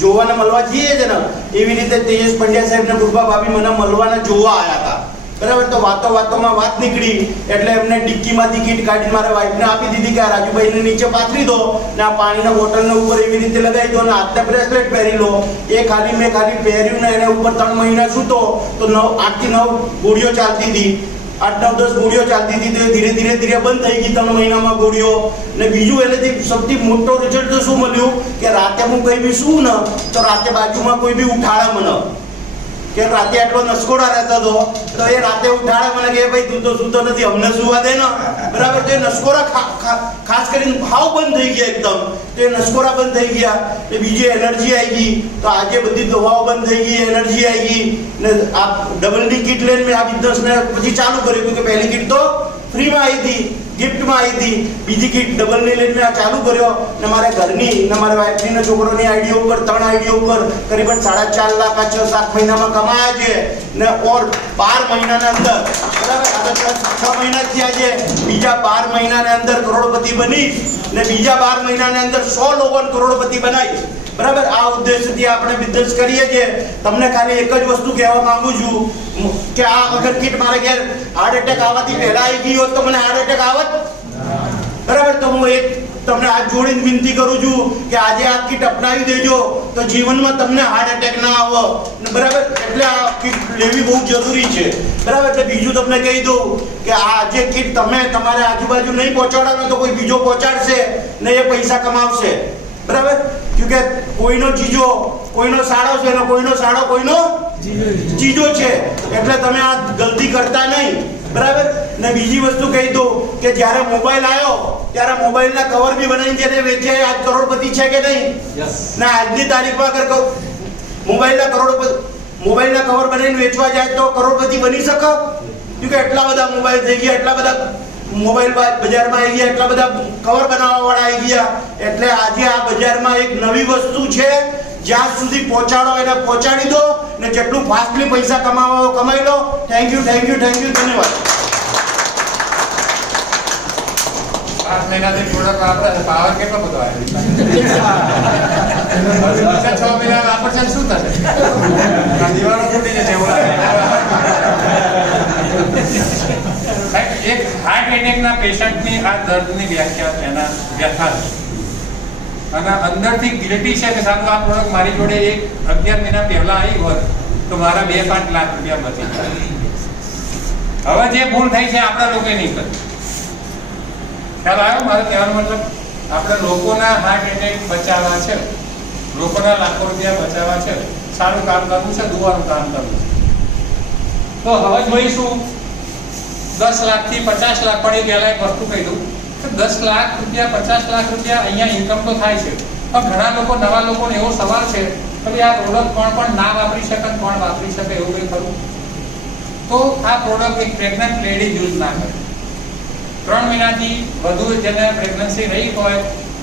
જોવાને મળવા જઈએ છે ને, એવી રીતે તેજસ પંડ્યા સાહેબને કૃપા ભાભી મને મળવાને જોવા આવ્યા હતા. બરાબર. તો વાતોમાં વાત નીકળી એટલે એમને ડિક્કીમાંથી કીટ કાઢીને મારા વાઈફને આપી દીધી કે આ રાજુભાઈને નીચે પાથરી દો ને આ પાણીના બોટલને ઉપર એવી રીતે લગાવી દો ને હાથને બ્રેસલેટ પહેરી લો. એ મેં ખાલી પહેર્યું ને એને ઉપર 3 મહિના સૂતો તો 8 થી 9 ગોળીઓ ચાલતી હતી. 8-9-10 ગોળીઓ ચાલતી હતી. તો એ ધીરે ધીરે બંધ થઈ ગઈ 3 મહિનામાં ગોળીઓ. ને બીજું એનાથી સૌથી મોટો રિઝલ્ટ તો શું મળ્યું કે રાતે હું કંઈ બી શું ને તો રાતે બાજુમાં કોઈ બી ઉઠાડે મને કે રાતે આટલો નસકોડા રહેતો હતો તો એ રાતે ઉઠાડે મને કે ભાઈ તું તો સૂતો નથી, અમને સુવા દે ને. બરાબર. તો એ નસકોરા ખાસ કરીને હાવ બંધ થઈ ગયા એકદમ. તો એ નસકોરા બંધ થઈ ગયા એટલે બીજી એનર્જી આવી ગઈ. તો આજે બધી દવાઓ બંધ થઈ ગઈ, એનર્જી આવી ગઈ ને આ ડબલની કીટ લઈને મેં આ બિઝનેસને પછી ચાલુ કર્યું કે પહેલી કીટ તો ફ્રીમાં આવી હતી, ગિફ્ટમાં આવી હતી. બીજી કીટ ડબલની લઈને મેં આ ચાલુ કર્યો ને મારા ઘરની ને મારા વાઈફની ને છોકરોની આઈડીઓ ઉપર 3 આઈડીઓ ઉપર કરીબન 4.5 લાખ આ 6-7 મહિનામાં કમાયા છે ને ઓર 12 મહિનાના અંદર બરાબર. આ 6 મહિના થયા છે, બીજા 12 મહિનાના અંદર કરોડપતિ બની ને બીજા 12 મહિનાના અંદર 100 લોકોને કરોડપતિ બનાવી. બરાબર. આ ઉદ્દેશથી આપણે બિઝનેસ કરીએ છીએ. તમને ખાલી એક જ વસ્તુ કહેવા માંગુ છું કે આ અગર કીટ મારે ઘેર હાર્ટ એટેક આવવાથી પહેલા આવી ગઈ હોત તો મને હાર્ટ એટેક આવત. બરાબર. તો હું એક તમને હાથ જોડીને વિનંતી કરું છું કે આજે આ કીટ અપનાવી દેજો તો જીવનમાં તમને હાર્ટ એટેક ના આવે, બરાબર? એટલે આ કીટ લેવી બહુ જરૂરી છે, બરાબર? એટલે બીજું તમને કહી દઉં કે આ જે કીટ તમે તમારે આજુબાજુ નહીં પહોંચાડો તો કોઈ બીજો પહોંચાડશે ને એ પૈસા કમાવશે, બરાબર? કે કોઈનો જીજો કોઈનો સાડો છે ને કોઈનો સાડો કોઈનો જીજો છે, એટલે તમે આ ગલતી કરતા નહીં, બરાબર? ને બીજી વસ્તુ કહી દઉં કે જ્યારે મોબાઈલ આવ્યો ત્યારે મોબાઈલના કવર બી બનાવીને જેને વેચે આજ કરોડપતિ છે કે નહીં? ને આજની તારીખમાં અગર મોબાઈલના કવર બનાવીને વેચવા જાય તો કરોડપતિ બની શકે? કે એટલા બધા મોબાઈલ થઈ ગયા, એટલા બધા મોબાઈલ બજારમાં આવી ગયા, એટલા બધા કવર બનાવવા વાળા આવી ગયા. એટલે આજે આ બજારમાં એક નવી વસ્તુ છે, જ્યાં સુધી પહોંચાડો એને પહોંચાડી દો ને જેટલું ફાસ્ટલી પૈસા કમાઈ લો. થેન્ક યુ, ધન્યવાદ. 5 મહિનાથી પ્રોડક્ટ વાપરે પાવર કેટલો બધો આવ્યો 6 મહિના વાપરશે શું થશે? દિવાળો તૂટી જશે એવું લાગે. એક હાર્ટ એટેકના પેશન્ટની આ દર્દની વ્યાખ્યા એના વ્યથા છે અને અંદરથી ગિલ્ટી છે કે સારું આ પ્રોડક્ટ મારી જોડે 11 મહિના પહેલા આવી હોત તો મારા 2-5 લાખ રૂપિયા બચી જાય. હવે જે ભૂલ થઈ છે આપણા લોકોએ નહીં કરી. ખ્યાલ આવ્યો મારો કહેવાનો મતલબ? આપણે લોકોના હાર્ટ એટેક બચાવવા છે, લોકોના લાખો રૂપિયા બચાવવા છે, સારું કામ કરવું છે, દુવાનું કામ કરવું છે. તો હવે જોઈશું 10 લાખથી 50 લાખ. પણ એ પહેલા એક વસ્તુ કહી દઉં કે 10 લાખ રૂપિયા 50 લાખ રૂપિયા અહીંયા ઇન્કમ તો થાય છે, પણ ઘણા લોકો નવા લોકોને એવો સવાલ છે કે આ પ્રોડક્ટ કોણ ના વાપરી શકે, કોણ વાપરી શકે, એવું કંઈ ખરું? તો આ પ્રોડક્ટ એક પ્રેગ્નન્ટ લેડી યુઝ ના કરે. 3 મહિનાથી વધુ જેને પ્રેગ્નન્સી રહી હોય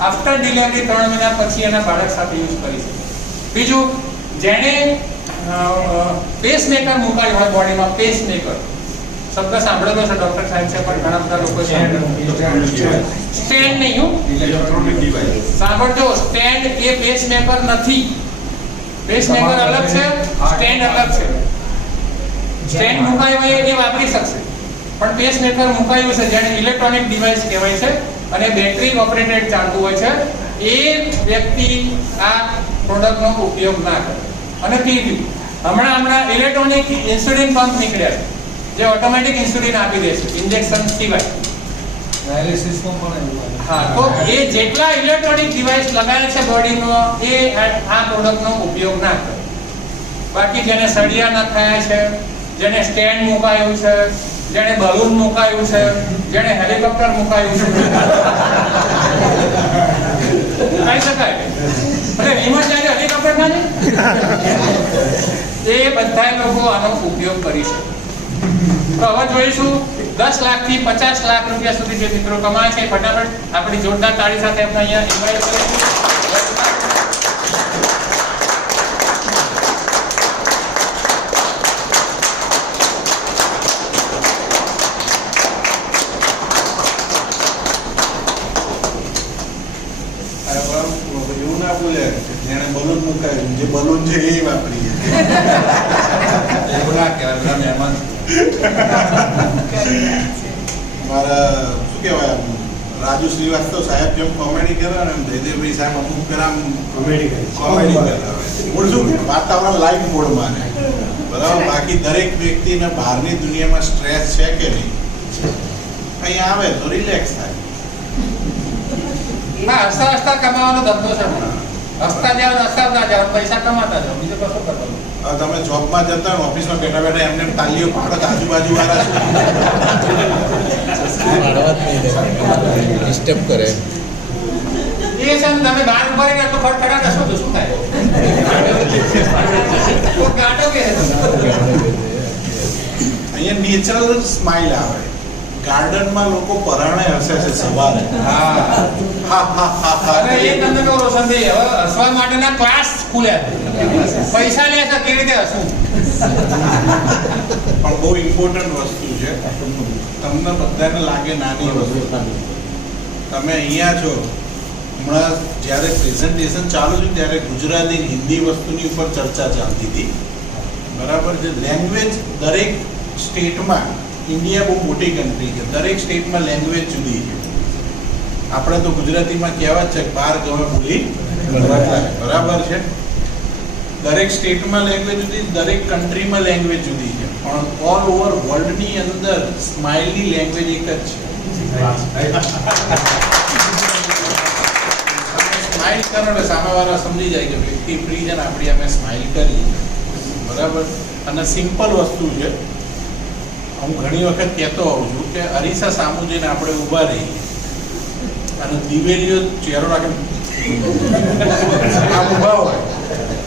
આફ્ટર ડિલિવરી 3 મહિના પછી એના બાળક સાથે યુઝ કરી શકે. બીજું, જેણે પેસમેકર મુકાયું હોય બોડીમાં, પેસમેકર શબ્દ સાંભળેલો છે ડોક્ટર સાહેબ છે પણ ઘણા બધા લોકો સ્ટેન્ડ નહીં, ઇલેક્ટ્રોનિક ડિવાઇસ સાંભળજો. સ્ટેન્ડ એ પેસમેકર નથી, પેસમેકર અલગ છે, સ્ટેન્ડ અલગ છે. સ્ટેન્ડ મુકાયું હોય એ વાપરી શકશે, પણ પેસમેકર મુકાયું છે જેને ઇલેક્ટ્રોનિક ડિવાઇસ કહેવાય છે અને બેટરી ઓપરેટેડ ચાલતું હોય છે, એ વ્યક્તિ આ પ્રોડક્ટનો ઉપયોગ ના કરે. અને બીજું, હમણાં ઇલેક્ટ્રોનિક ઇન્સ્યુલિન પંપ નીકળ્યા છે જે ઓટોમેટિક ઇન્સ્યુલિન આપી દે છે ઇન્જેક્શન સિવાય. ડાયાલિસિસમાં પણ હા, તો એ જેટલા ઇલેક્ટ્રોનિક ડિવાઇસ લગાડે છે બોડીમાં એ આ પ્રોડક્ટનો ઉપયોગ ના કરે. બાકી જેને સળિયા નખાયા છે, જેને સ્ટેન્ડ મુકાયું છે, જેને બલૂન મુકાયું છે, જેને હેલિકોપ્ટર મુકાયું છે, કહી શકાય અરે વિમાન જાય હેલિકોપ્ટર ના જાય, એ બધા લોકો આનો ઉપયોગ કરી શકે. તો હવે જોઈશું 10 લાખથી 50 લાખ રૂપિયા સુધી જે મિત્રો કમાય છે ફટાફટ આપણી જોરદાર તાળી સાથે આપણે અહીંયા ઇન્વાઇટ કરીશું. એવું ના બોલે જેને બલૂન મુકાયું, જે બલૂન છે એ વાપરીએ એવું ના કહેવાય. બધા મહેમાન મારા શું કહેવાય રાજુ શ્રીવાસ્તવ સાહેબ જેમ કોમેડી કરે ને એમ જયદેવભાઈ સાહેબ અમુક પેલા કોમેડી કરે શું વાતાવરણ લાઈવ મોડમાં ને બરાબર. બાકી દરેક વ્યક્તિને બહારની દુનિયામાં સ્ટ્રેસ છે કે નહીં, અહીંયા આવે તો રિલેક્સ થાય. હા, હસતા હસતા કમાવાનો ધંધો છે. હસતા જાવ હસતા ના જાવ પૈસા કમાતા જાવ, બીજું કશું કરવાનું. તમે જોબમાં જતા હોય ઓફિસમાં બેઠા બેઠા એમને તાલીઓ પાડો આજુબાજુ વાળા ડિસ્ટર્બ કરે એ છે તમે બહાર ઉભા રહીને તો ખડખડા કરશો તો શું થાય? ગાંડો કે અહીંયા નેચરલ સ્માઇલ આવે. ગાર્ડનમાં લોકો પરાણે હસે છે સવારે. અરે એ તમને કહું રોશનભાઈ, હવે હસવા માટેના ક્લાસ ખુલ્યા, પૈસા લે છે કેવી રીતે હસવું. પણ બહુ ઇમ્પોર્ટન્ટ વસ્તુ છે, તમને બધાને લાગે નાની વસ્તુ. તમે અહીંયા છો, હમણાં જ્યારે પ્રેઝન્ટેશન ચાલુ છે ત્યારે ગુજરાતી હિન્દી વસ્તુની ઉપર ચર્ચા ચાલતી હતી, બરાબર છે. લેંગ્વેજ દરેક સ્ટેટમાં, ઇન્ડિયા બહુ મોટી કન્ટ્રી છે, દરેક સ્ટેટમાં લેંગ્વેજ જુદી છે. આપણે તો ગુજરાતીમાં કહેવત છે કે બાર ગમે બોલી બદલાય, બરાબર છે. દરેક સ્ટેટમાં લેંગ્વેજ જુદી, દરેક કન્ટ્રીમાં લેંગ્વેજ જુદી છે, પણ ઓલ ઓવર વર્લ્ડની અંદર સ્માઇલની લેંગ્વેજ એક જ છે. સ્માઇલ કરો એટલે સામેવાળા સમજી જાય કે વ્યક્તિ ફ્રી છે ને આપણી અમે સ્માઇલ કરીએ, બરાબર. અને સિમ્પલ વસ્તુ છે. હું ઘણી વખત કહેતો હોઉં છું કે અરીસા સામુ જઈને આપણે ઊભા રહીએ અને દિવેલીઓ ચહેરો રાખે આમ ઊભા હોય,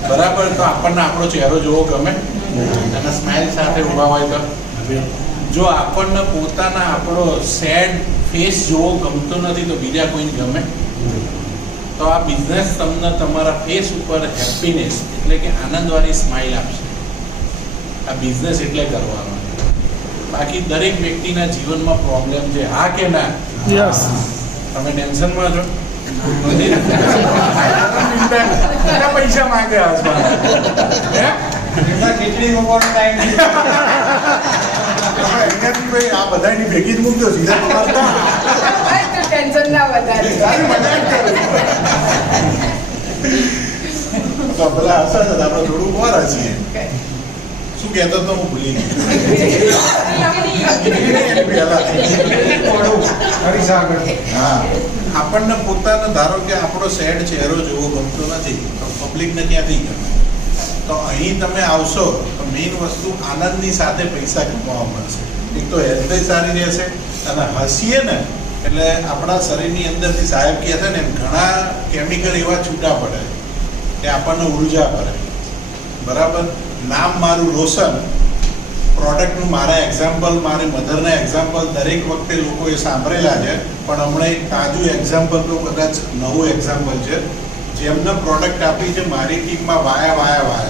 બરાબર, તો આપણને આપણો ચહેરો જોવો ગમે અને સ્માઇલ સાથે ઊભા હોય તો. જો આપણને પોતાના આપણો સેડ ફેસ જોવો ગમતો નથી તો બીજા કોઈને ગમે? તો આ બિઝનેસ તમને તમારા ફેસ ઉપર હેપીનેસ એટલે કે આનંદવાળી સ્માઇલ આપશે. આ બિઝનેસ એટલે કરવાનો. બાકી દરેક વ્યક્તિના જીવનમાં પ્રોબ્લેમ છે, હા કે ના? યસ. તમે ટેન્શનમાં છો? પૈસા માંગે આ બધાની ભેગી જ મૂકજો સીધા ટેન્શન ના વધારે. પેલા હશે ને આપણે થોડું વાર છીએ. શું કહેતો તો હું ભૂલી હા, આપણને પોતાને ધારો કે આપણો સેડ ચહેરો જોવો ગમતો નથી તો પબ્લિકને ક્યાંથી ગમે? તો અહીં તમે આવશો તો મેઇન વસ્તુ આનંદની સાથે પૈસા કમાવા મળશે. એક તો હેલ્થ સારી રહેશે અને હસીએ ને એટલે આપણા શરીરની અંદરથી સાહેબ કહે છે ને ઘણા કેમિકલ એવા છૂટા પડે કે આપણને ઉર્જા પડે, બરાબર. નામ મારું રોશન, પ્રોડક્ટનું મારા એક્ઝામ્પલ, મારી મધરના એક્ઝામ્પલ દરેક વખતે લોકોએ સાંભળેલા છે, પણ હમણાં એક તાજું એક્ઝામ્પલ તો કદાચ નવું એક્ઝામ્પલ છે. જેમને પ્રોડક્ટ આપી છે મારી ટીમમાં વાયા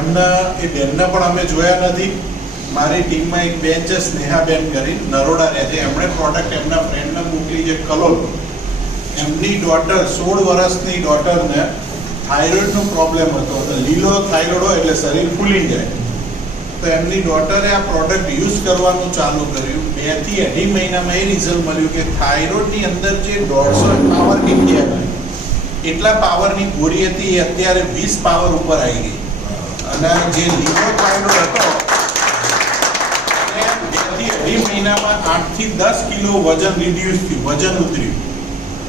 એમને એ બેનને પણ અમે જોયા નથી. મારી ટીમમાં એક બેન છે સ્નેહાબેન કરી, નરોડા રહે છે. એમણે પ્રોડક્ટ એમના ફ્રેન્ડને મોકલી છે કલોલ. એમની ડોટર 16 વર્ષની ડોટરને થાઇરોઇડનો પ્રોબ્લેમ હતો. લીલો થાઇરોઇડ હોય એટલે શરીર ફૂલી જાય. તો એમની ડોટરે આ પ્રોડક્ટ યુઝ કરવાનું ચાલુ કર્યું. 2 થી 2.5 મહિનામાં એ રિઝલ્ટ મળ્યું કે થાઇરોઇડની અંદર જે 150 પાવર કહેવાય એટલા પાવરની ગોળી હતી એ અત્યારે 20 પાવર ઉપર આવી ગઈ. અને જે લીલો થાઇરોઇડ હતો 2 થી 2.5 મહિનામાં 8 થી 10 કિલો વજન રિડ્યુસ થયું, વજન ઉતર્યું,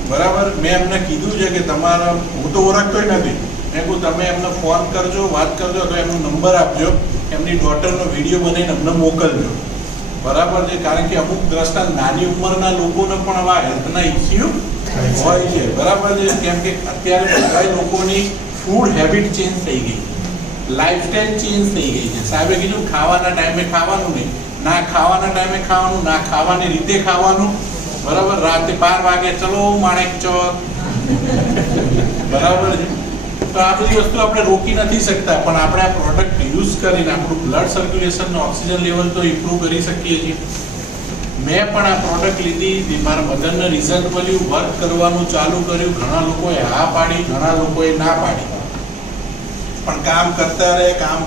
બરાબર. મેં એમને કીધું છે કે તમારા, હું તો ઓળખતો નથી, મેં કહું તમે એમને ફોન કરજો, વાત કરજો, તો એમનો નંબર આપજો, એમની ડોટરનો વિડીયો બનાવીને અમને મોકલજો, બરાબર છે. કારણ કે અમુક દ્રષ્ટાંત નાની ઉંમરના લોકોને પણ આવા હેલ્થના ઇસ્યુ હોય છે, બરાબર છે. કેમ કે અત્યારે બધા લોકોની ફૂડ હેબિટ ચેન્જ થઈ ગઈ, લાઈફસ્ટાઈલ ચેન્જ થઈ ગઈ છે. સાહેબે કીધું ખાવાના ટાઈમે ખાવાનું નહીં, ના ખાવાના ટાઈમે ખાવાનું, ના ખાવાની રીતે ખાવાનું, બરાબર. રાતે 12 વાગે ચલો માણેક ચોક, બરાબર છે. તો આ બધી વસ્તુ આપણે રોકી નથી શકતા, પણ આપણે આ પ્રોડક્ટ યુઝ કરીને આપણું બ્લડ સર્ક્યુલેશન, ઓક્સિજન લેવલ તો ઇમ્પ્રૂવ કરી શકીએ છીએ. મેં પણ આ પ્રોડક્ટ લીધી, મારા મધરને રિઝલ્ટ મળ્યું, વર્ક કરવાનું ચાલુ કર્યું. ઘણા લોકોએ હા પાડી, ઘણા લોકોએ ના પાડી, પણ કામ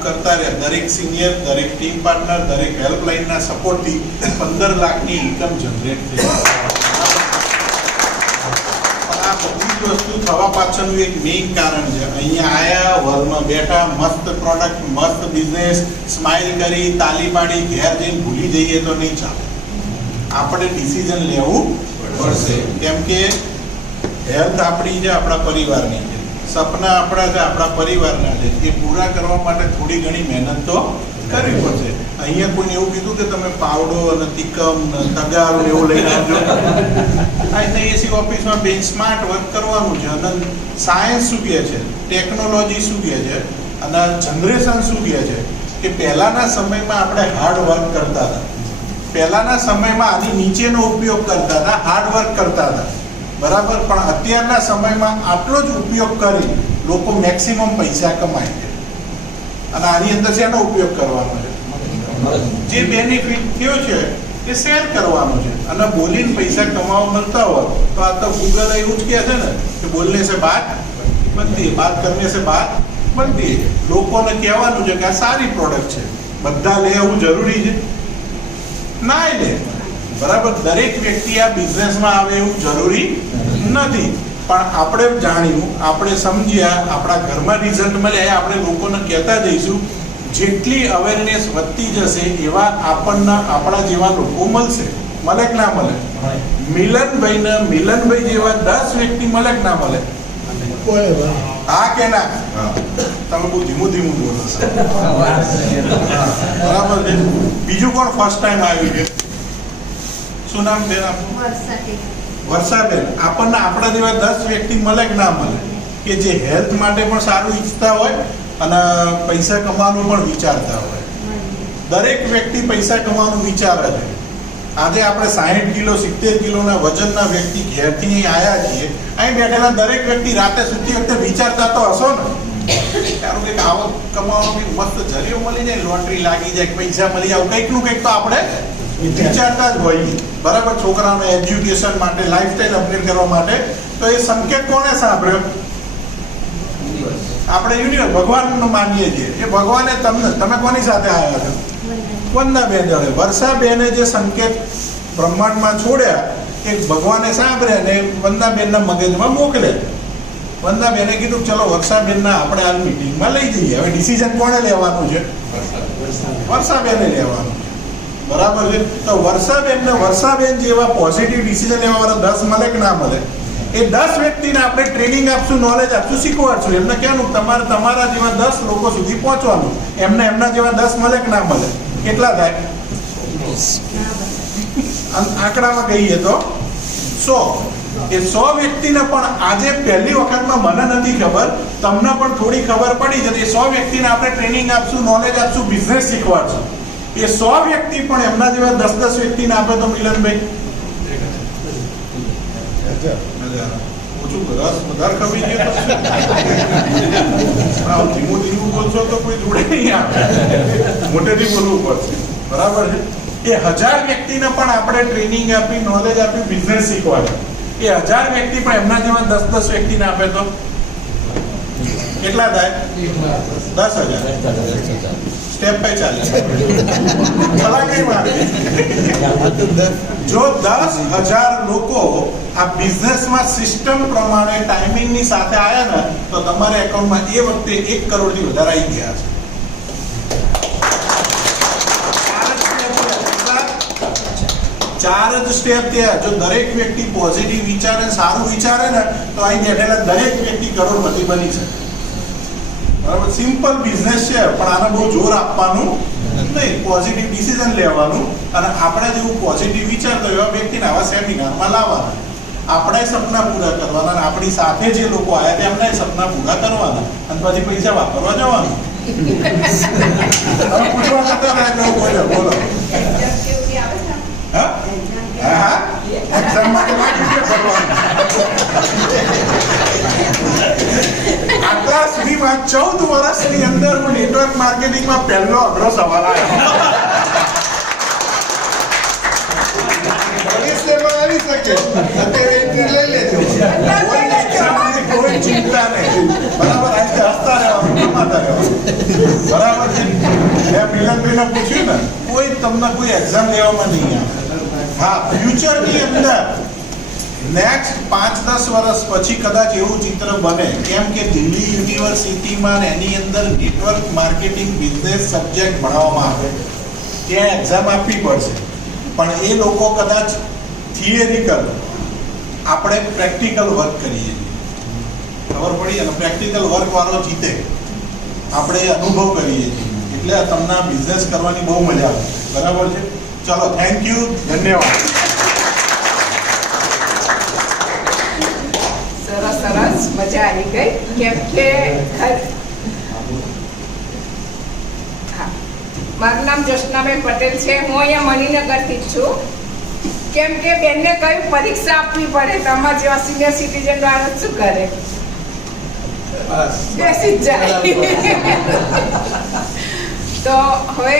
કરતા રહે. દરેક સિનિયર, દરેક ટીમ પાર્ટનર, દરેક હેલ્પલાઇનના સપોર્ટથી 15 લાખની ઇન્કમ જનરેટ થઈ. આ બધી જ વસ્તુ થવા પાછળનું એક મેઇન કારણ છે. અહીંયા આયા, વર્લ્ડમાં બેઠા, મસ્ત પ્રોડક્ટ, મસ્ત બિઝનેસ, સ્માઇલ કરી, તાલી પાડી, ઘેર જઈને ભૂલી જઈએ તો નહીં ચાલે. આપણે ડિસિઝન લેવું પડશે. કેમ કે હેલ્થ આપણી છે, આપણા પરિવારની છે, સપના આપણા છે, આપણા પરિવારના છે. એ પૂરા કરવા માટે થોડી ઘણી મહેનત તો કરવી પડશે. અહીંયા કોઈને એવું કીધું કે તમે પાવડો અને તિકમ તગાર એવું લઈને આવજો. આ એસી ઓફિસમાં બેન સ્માર્ટ વર્ક કરવાનું છે. અને સાયન્સ શું કહે છે, ટેકનોલોજી શું કહે છે, અને જનરેશન શું કહે છે કે પહેલાના સમયમાં આપણે હાર્ડ વર્ક કરતા હતા, પહેલાના સમયમાં આની નીચેનો ઉપયોગ કરતા હતા, હાર્ડ વર્ક કરતા હતા, બરાબર. પણ અત્યારના સમયમાં આટલો જ ઉપયોગ કરી લોકો મેક્સિમમ પૈસા કમાય છે. અને આની અંદર શેનો ઉપયોગ કરવાનો છે? જે બેનિફિટ થયો છે એ શેર કરવાનો છે. અને બોલીને પૈસા કમાવા મળતા હોય તો આ તો ગૂગલ એવું જ કહે છે ને કે બોલને સે બાત બનતી હૈ, બાત કરને સે બાત બનતી હૈ. લોકોને કહેવાનું છે કે આ સારી પ્રોડક્ટ છે, બધા લે એવું જરૂરી છે ના લે. બરાબર. દરેક વ્યક્તિ આ બિઝનેસમાં આવે એવું જરૂરી નથી, પણ આપણે જાણ્યું, આપણે સમજ્યા, આપણા ઘરમાં રિઝલ્ટ મળ્યા, આપણે લોકોને કહેતા જઈશું. જેટલી અવેરનેસ વધતી જશે એવા આપણને આપણા જેવા લોકો મળશે. મળે કે ના મળે? મિલનભાઈ જેવા 10 વ્યક્તિ મળે કે ના મળે? હા કે ના? તમે બહુ ધીમું બોલો છો. બરાબર છે. બીજું કોણ ફર્સ્ટ ટાઈમ આવ્યું છે? શું નામ છે આપનું? વર્ષાબેન. આપણને આપણા જેવા 10 વ્યક્તિ મળે કે ના મળે કે જે હેલ્થ માટે પણ સારું ઈચ્છતા હોય અને પૈસા કમાવાનું પણ વિચારતા હોય? દરેક વ્યક્તિ પૈસા કમાવાનું વિચારે છે. આજે આપણે 60 કિલો 70 કિલોના વજનના વ્યક્તિ ઘેરથી અહીં આવ્યા છીએ. અહીં બેઠેલા દરેક વ્યક્તિ રાતે સૂતી વખતે વિચારતા તો હશો ને, તારું કંઈક આવક કમાવાનો કંઈક મસ્ત જરિયો મળી જાય, લોટરી લાગી જાય, પૈસા મળી જાય, કંઈકનું કંઈક તો આપણે વિચારતા જ હોઈએ. બરાબર. છોકરાઓને એજ્યુકેશન માટે, લાઈફસ્ટાઈલ અપગ્રેડ કરવા માટે. તો એ સંકેત કોણે સાંભળ્યો? આપણે યુનિવર્સ ભગવાનને માનીએ છીએ. એ ભગવાને તમે કોની સાથે આવ્યા છો? વંદાબેન જોડે. વર્ષાબેને જે સંકેત બ્રહ્માંડમાં છોડ્યા એ ભગવાને સાંભળ્યા ને વંદાબેનના મગજમાં મોકલ્યા. વંદાબેને કીધું ચલો વર્ષાબેનના આપણે આ મીટિંગમાં લઈ જઈએ. હવે ડિસિઝન કોણે લેવાનું છે? વર્ષાબેને લેવાનું છે. બરાબર છે. તો વર્ષાબેન જેવા પોઝિટિવ ડિસિઝન લેવાવાળા 10 મળે કે ના મળે? એ 10 વ્યક્તિને આપણે ટ્રેનિંગ આપશું, નોલેજ આપશું, શીખવાડશું. એમને કહેવાનું તમારે તમારા જેવા 10 લોકો સુધી પહોંચવાનું. એમને એમના જેવા 10 મળે કે ના મળે? કેટલા થાય? આંકડામાં કહીએ તો 100. એ 100 વ્યક્તિને પણ આજે પહેલી વખતમાં મને નથી ખબર, તમને પણ થોડી ખબર પડી જતી. એ 100 વ્યક્તિને આપણે ટ્રેનિંગ આપશું, નોલેજ આપશું, બિઝનેસ શીખવાડશું. એ 100 વ્યક્તિ પણ એમના જેવા 10 વ્યક્તિને આપે તો મિલનભાઈ ઓછું રસ વધારે ખબર ધીમું બોલશો તો કોઈ જોડે નહીં આવે, મોટેથી બોલવું પડશે. બરાબર છે. એ 1000 વ્યક્તિને પણ આપણે ટ્રેનિંગ આપી, નોલેજ આપી, બિઝનેસ શીખવાડે. એ 1000 વ્યક્તિ પણ એમના જેવા 10 વ્યક્તિને આપે તો કેટલા થાય? 10,000. સ્ટેપ બાય ચાલે. જો 10,000 લોકો આ બિઝનેસમાં સિસ્ટમ પ્રમાણે ટાઈમિંગની સાથે આવ્યા ને તો તમારા એકાઉન્ટમાં એ વખતે 1 કરોડથી વધારે આવી ગયા છે. 4 જ સ્ટેપ થયા. જો દરેક વ્યક્તિ પોઝિટિવ વિચારે, સારું વિચારે ને તો અહીં બેઠેલા દરેક વ્યક્તિ કરોડપતિ બની શકે. બરાબર. સિમ્પલ બિઝનેસ છે, પણ આને બહુ જોર આપવાનું નહીં. પોઝિટિવ ડિસિઝન લેવાનું અને આપણે જેવું પોઝિટિવ વિચારતો એવા વ્યક્તિને આવા સેમિનારમાં લાવવાના. આપણે સપના પૂરા કરવાના અને આપણી સાથે જે લોકો આવ્યા તેમણે સપના પૂરા કરવાના અને પછી પૈસા વાપરવા જવાના. બોલો બોલો. હા હા એક્ઝામ માટે આટલા સુધીમાં 14 વર્ષની અંદર હું નેટવર્ક માર્કેટિંગમાં પહેલો અઘરો સવાલ આવ્યો. આવી શકે અત્યારે એન્ટ્રી લઈ લેજો. કોઈ ચિંતા નહીં. બરાબર. આજે હસતા રહેવાનું, કમાતા રહેવાનું. બરાબર છે. મેં મિલનભાઈને પૂછ્યું ને, કોઈ તમને કોઈ એક્ઝામ લેવામાં નહીં આવે. હા, ફ્યુચરની અંદર નેક્સ્ટ 5-10 વર્ષ પછી કદાચ એવું ચિત્ર બને કેમ કે દિલ્હી યુનિવર્સિટીમાં એની અંદર નેટવર્ક માર્કેટિંગ બિઝનેસ સબ્જેક્ટ ભણાવવામાં આવે, ત્યાં એક્ઝામ આપવી પડશે. પણ એ લોકો કદાચ થિયરિકલ, આપણે પ્રેક્ટિકલ વર્ક કરીએ છીએ. ખબર પડી? અને પ્રેક્ટિકલ વર્ક વાળો જીતે. આપણે અનુભવ કરીએ છીએ એટલે તમને બિઝનેસ કરવાની બહુ મજા આવે. બરાબર છે. ચલો, થેન્ક યુ, ધન્યવાદ. સરસ મજા આવી ગઈ. કેમ કે મારું નામ જશનાબેન પટેલ છે. હું અહીંયા મણિનગરથી જ છું. કેમ કે બેનને કઈ પરીક્ષા આપવી પડે, તમારા જેવા સિનિયર સિટીઝન વાળા શું કરે? બેસી જ જાય. તો હવે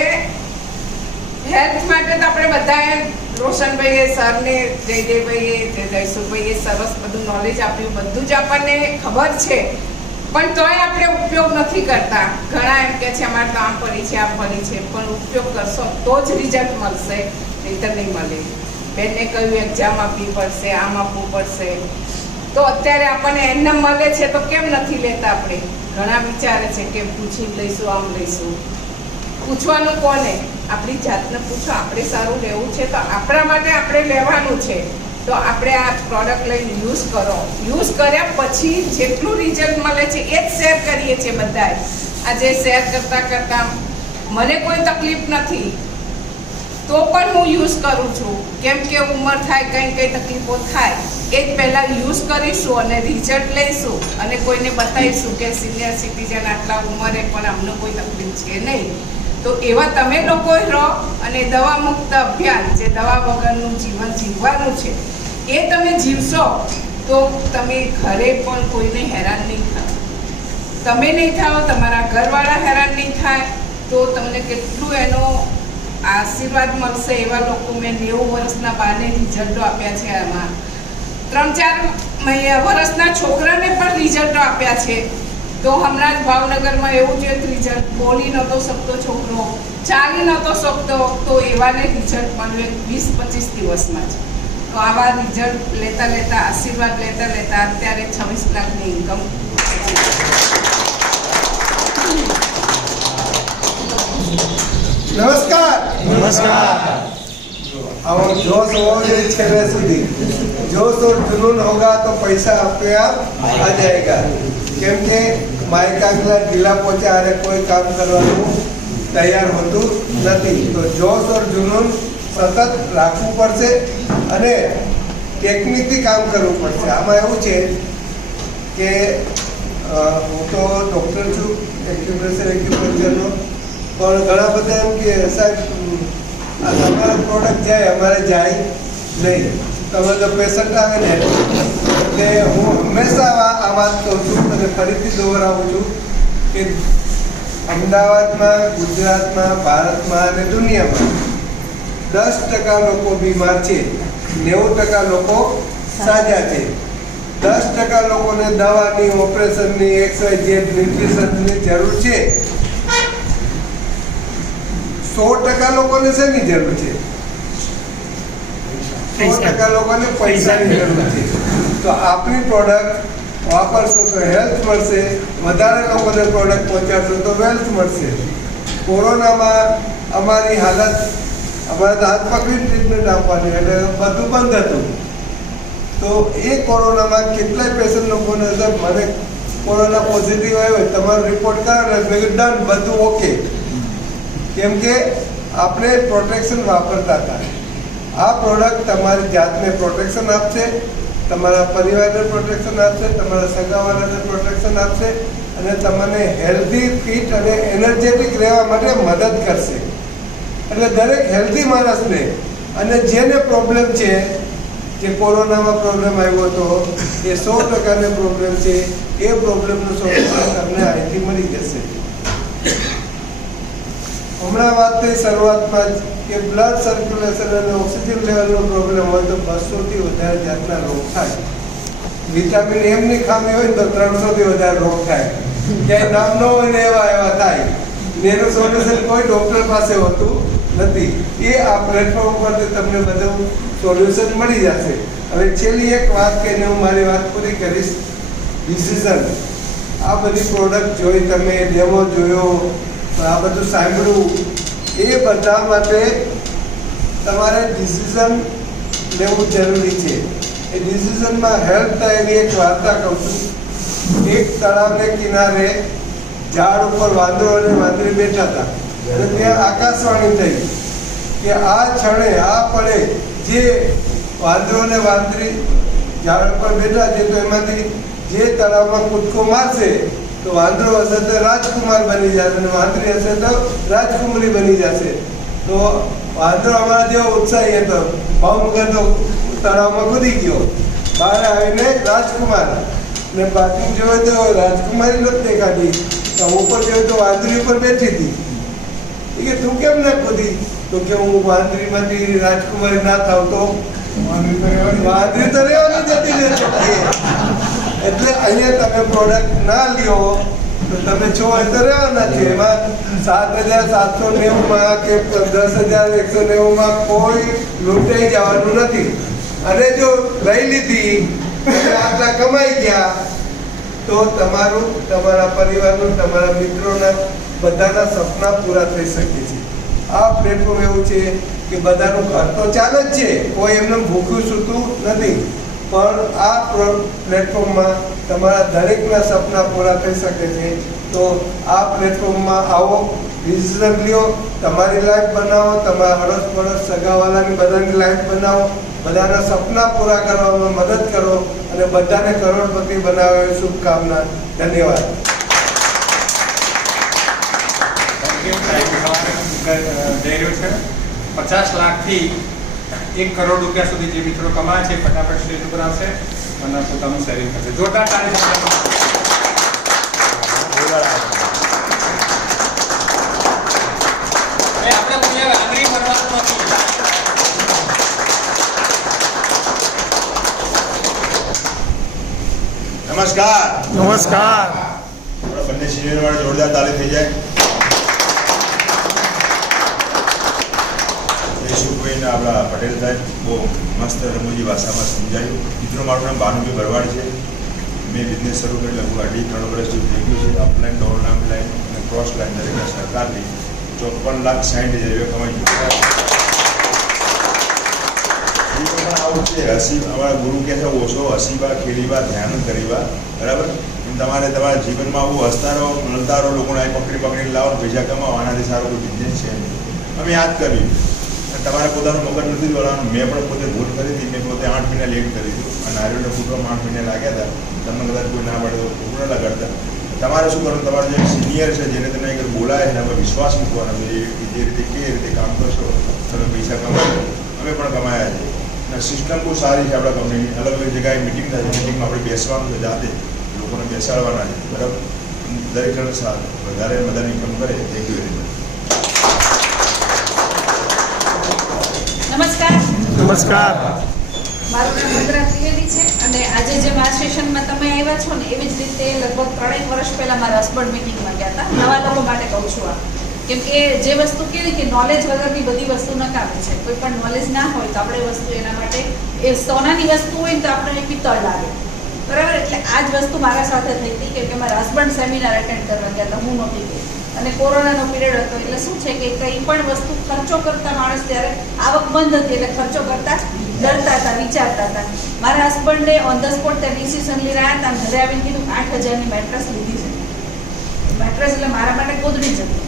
હેલ્થ માટે તો આપણે બધાએ રોશનભાઈએ, સરને, જયદેવભાઈએ, જયસુભાઈએ સરસ બધું નોલેજ આપ્યું. બધું જ આપણને ખબર છે, પણ તોય આપણે ઉપયોગ નથી કરતા. ઘણા એમ કે છે અમારે તો આમ પડી છે, આમ પડી છે, પણ ઉપયોગ કરશો તો જ રિઝલ્ટ મળશે, નહીંતર નહીં મળે. બેનને કહ્યું એક્ઝામ આપવી પડશે, આમ આપવું પડશે. તો અત્યારે આપણને એમને મળે છે તો કેમ નથી લેતા? આપણે ઘણા વિચારે છે કે પૂછી લઈશું, આમ લઈશું. પૂછવાનું કોને? આપણી જાતને પૂછો. આપણે સારું લેવું છે તો આપણા માટે આપણે લેવાનું છે. તો આપણે આ પ્રોડક્ટ લઈને યુઝ કરો. યુઝ કર્યા પછી જેટલું રિઝલ્ટ મળે છે એ જ શેર કરીએ છીએ બધાએ. આજે શેર કરતાં મને કોઈ તકલીફ નથી તો પણ હું યુઝ કરું છું. કેમ કે ઉંમર થાય, કંઈ તકલીફો થાય એ જ પહેલાં યુઝ કરીશું અને રિઝલ્ટ લઈશું અને કોઈને બતાવીશું કે સિનિયર સિટીઝન આટલા ઉંમરે પણ અમને કોઈ તકલીફ છે નહીં. તો એવા તમે લોકો રહો અને દવા મુક્ત અભિયાન, જે દવા વગરનું જીવન જીવવાનું છે એ તમે જીવશો તો તમે ઘરે પણ કોઈને હેરાન નહીં થાવ. તમે નહીં થાવ, તમારા ઘરવાળા હેરાન નહીં થાય તો તમને કેટલું એનો આશીર્વાદ મળશે. એવા લોકો મેં 90 વર્ષના બાને રિઝલ્ટો આપ્યા છે. આમાં 3-4 વર્ષના છોકરાને પણ રિઝલ્ટો આપ્યા છે. તો હમણાં જ ભાવનગરમાં એવું જ એક રિઝલ્ટ, બોલી નહોતો શકતો છોકરો, ચાલી નહોતો શકતો, તો એવાને રિઝલ્ટ મળ્યું 20-25 દિવસમાં જ. તો આવા રિઝલ્ટ લેતા આશીર્વાદ લેતા અત્યારે 26 લાખની ઇન્કમ. नमस्कार। और जोश हो छेड़े सुधी, जोश और जुनून होगा तो पैसा अपने आप आ जाएगा. केम के मायका ढीला पहुंचा अरे कोई काम करवाનું તૈયાર હોતું નથી. તો જોશ और जुनून સતત રાખવું પડશે અને ટેકનિકથી કામ કરવું પડશે. આમાં એવું છે કે હું તો ડૉક્ટર છું, એક્યુપંચરનો, પણ ઘણા બધા એમ કે સાહેબ આ તમારો પ્રોડક્ટ જાય, અમારે જાય નહીં. તમે તો પેશન્ટ આવે ને એટલે હું હંમેશા આ વાત કહું છું અને ફરીથી દોહરાવું છું કે અમદાવાદમાં, ગુજરાતમાં, ભારતમાં અને દુનિયામાં 10% લોકો બીમાર છે, 90% લોકો સાજા છે. 10% લોકોને દવાની, ઓપરેશનની, XYZ ન્યુટ્રિશનની જરૂર છે. 100% લોકોને શેની જરૂર છે? 100% લોકોને પૈસાની જરૂર છે. તો આપણી પ્રોડક્ટ વાપરશો તો હેલ્થ મળશે, વધારે લોકોને પ્રોડક્ટ પહોંચાડશો તો વેલ્થ મળશે. કોરોનામાં અમારી હાલત, અમારે તો હાથ પકડી ટ્રીટમેન્ટ આપવાની એટલે બધું બંધ હતું. તો એ કોરોનામાં કેટલાય પેશન્ટ લોકોને મને કોરોના પોઝિટિવ આવ્યો, તમારો રિપોર્ટ કરાવે, મેં કીધું ડન, બધું ઓકે. કેમ કે આપણે પ્રોટેક્શન વાપરતા હતા. આ પ્રોડક્ટ તમારી જાતને પ્રોટેક્શન આપશે, તમારા પરિવારને પ્રોટેક્શન આપશે, તમારા સગાવાલાને પ્રોટેક્શન આપશે અને તમને હેલ્ધી, ફિટ અને એનર્જેટિક રહેવા માટે મદદ કરશે. એટલે દરેક હેલ્ધી માણસને, અને જેને પ્રોબ્લેમ છે, જે કોરોનામાં પ્રોબ્લેમ આવ્યો હતો એ 100%ને પ્રોબ્લેમ છે, એ પ્રોબ્લેમનું સોલ્યુશન તમને અહીંથી મળી જશે. હમણાં વાત થઈ શરૂઆતમાં જ કે બ્લડ સર્ક્યુલેશન અને ઓક્સિજન લેવલનો પ્રોબ્લેમ હોય તો 200થી વધારે જાતના રોગ થાય. વિટામિન એમની ખામી હોય તો 300થી વધારે રોગ થાય. ક્યાંય નામ ન હોય ને એવા થાય. એનું સોલ્યુશન કોઈ ડૉક્ટર પાસે હોતું નથી. એ આ પ્લેટફોર્મ પરથી તમને બધું સોલ્યુશન મળી જશે. હવે છેલ્લી એક વાત કહીને હું મારી વાત પૂરી કરીશ. ડિસિઝન. આ બધી પ્રોડક્ટ જોઈ, તમે ડેમો જોયો, આ બધું સાંભળ્યું, એ બધા માટે તમારે ડિસિઝન લેવું જરૂરી છે. એ ડિસિઝનમાં હેલ્પ થાય એવી એક વાર્તા કહું છું. એક તળાવને કિનારે ઝાડ ઉપર વાંદરો અને વાંદરી બેઠા હતા અને ત્યાં આકાશવાણી થઈ કે આ ક્ષણે, આ પળે જે વાંદરો અને વાંદરી ઝાડ ઉપર બેઠા છે તો એમાંથી જે તળાવમાં કૂદકો મારશે તો વાંદરો હશે તો રાજકુમાર બની જશે અને વાંદરી હશે તો રાજકુમારી બની જશે. તો વાંદરો અમારા જેવો ઉત્સાહી હતો, ભાવ વગર તો તળાવમાં કૂદી ગયો, બહાર આવીને રાજકુમાર, ને બાકી જોયો તો રાજકુમારી નથી દેખાતી, ઉપર જોયો તો વાંદરી ઉપર બેઠી હતી. એ કે તું કેમ ના કૂદી? તો કે હું વાંદરીમાંથી રાજકુમારી ના થાવ તો વાંદરી તો રહેવાની જતી રહેતી. એટલે અહીંયા તમે પ્રોડક્ટ ના લ્યો તો તમે છો એ તો રહેવાના છે. એમાં 7,790 કે 10,190 કોઈ લૂંટાઈ જવાનું નથી. અને જો લઈ લીધી અને આટલા કમાઈ ગયા તો તમારું, તમારા પરિવારનું, તમારા મિત્રોના બધાના સપના પૂરા થઈ શકે છે. આ પ્લેટફોર્મ એવું છે કે બધાનું ઘર તો ચાલે જ છે, કોઈ એમને ભૂખ્યું સૂતું નથી, પણ આ પ્લેટફોર્મમાં તમારા દરેકના સપના પૂરા થઈ શકે છે. તો આ પ્લેટફોર્મમાં આવો, ડિસિઝન લ્યો, તમારી લાઈફ બનાવો, તમારા અડોસ પડોસ સગાવાલાની બધાની લાઈફ બનાવો, બધાના સપના પૂરા કરવામાં મદદ કરો અને બધાને કરોડપતિ બનાવે એવી શુભકામના. ધન્યવાદ. જઈ રહ્યો છે 50 લાખથી 1 કરોડ રૂપિયા સુધી જે મિત્રો કમાય છે ફટાફટ સ્ટેજ ઉપર આવશે અને પોતાનું શેરિંગ કરશે. જોરદાર તાળી. આપણે કોઈ આંગળી ભરવાનું નથી. નમસ્કાર. નમસ્કાર. આપણા બંને સિનિયર વાળા જોરદાર તાળી થઈ જાય. જયશુભાઈને આપણા પટેલ સાહેબ બહુ મસ્ત રમૂજી ભાષામાં સમજાયું. મિત્રો, મારું નામ ભાનુભાઈ ભરવાડ છે. મેં બિઝનેસ શરૂ કરી લગભગ 2.5-3 વર્ષ જેવું થઈ ગયું છે. અપલાઈન, ડાઉનલાઈન લાઈન અને ક્રોસ લાઈન દરેક સરકારથી 54,60,000 રૂપિયા કમાઈ ચૂક્યા. પણ આવું છે, હસી અમારા ગુરુ કહે છે ઓછો હસીબા ખેડીબા ધ્યાન કરીબા, બરાબર? તમારે તમારા જીવનમાં આવું હસતા રહો, મળતા રહો, લોકોને આ પકડીને લાવો, પૈસા કમાવો. આનાથી સારો કોઈ બિઝનેસ છે નહીં. અમે યાદ કર્યું. તમારે પોતાનું મગજ નથી દોડવાનું. મેં પણ પોતે ભૂલ કરી હતી. મેં પોતે 8 મહિના લેટ કરી દીધું અને આર્યોને ફૂટવામાં 8 મહિના લાગ્યા હતા. તમને કદાચ કોઈ ના પડે તો પૂર્ણ લગાડતા. તમારે શું કરવાનું? તમારે જે સિનિયર છે, જેને તમે એક બોલાય એના પર વિશ્વાસ મૂકવાનો છે. જે રીતે કેવી રીતે કામ કરશો તમે પૈસા કમાશો. અમે પણ કમાયા છે અને સિસ્ટમ બહુ સારી છે આપણા કંપનીની. અલગ અલગ જગ્યાએ મિટિંગ થાય છે. મિટિંગમાં આપણે બેસવાનું છે, જાતે લોકોને બેસાડવાના છે, બરાબર? દરેક જણ સારું વધારે ઇન્કમ કરે. Thank you very much. નમસ્કાર. નમસ્કાર. મારું નામ મંદ્રા ત્રિવેદી છે અને આજે જે આ સેશનમાં તમે આવ્યા છો ને એવી જ રીતે લગભગ 3 વર્ષ પહેલાં મારા હસબન્ડ મિટિંગમાં ગયા હતા. નવા લોકો માટે કહું છું આ, કેમ કે જે વસ્તુ કેવી કે નોલેજ વગરની બધી વસ્તુ નકામી છે. કોઈ પણ નોલેજ ના હોય તો આપણે વસ્તુ એના માટે એ સોનાની વસ્તુ હોય ને તો આપણે પિત્તળ લાગે, બરાબર? એટલે આ જ વસ્તુ મારા સાથે થઈ હતી, કેમ કે મારા હસબન્ડ સેમિનાર અટેન્ડ કરવા ગયા હતા, હું નહોતી ગઈ અને કોરોનાનો પીરિયડ હતો. એટલે શું છે કે કંઈ પણ વસ્તુ ખર્ચો કરતા માણસ ત્યારે આવક બંધ હતી એટલે ખર્ચો કરતા ડરતા હતા, વિચારતા હતા. મારા હસબન્ડે ઓન ધ સ્પોટ તે ડિસિઝન લઈ રહ્યા હતા અને ઘરે આવીને કીધું 8,000ની મેટ્રેસ લીધી છે. મેટ્રેસ એટલે મારા માટે ગોદડી જ હતી,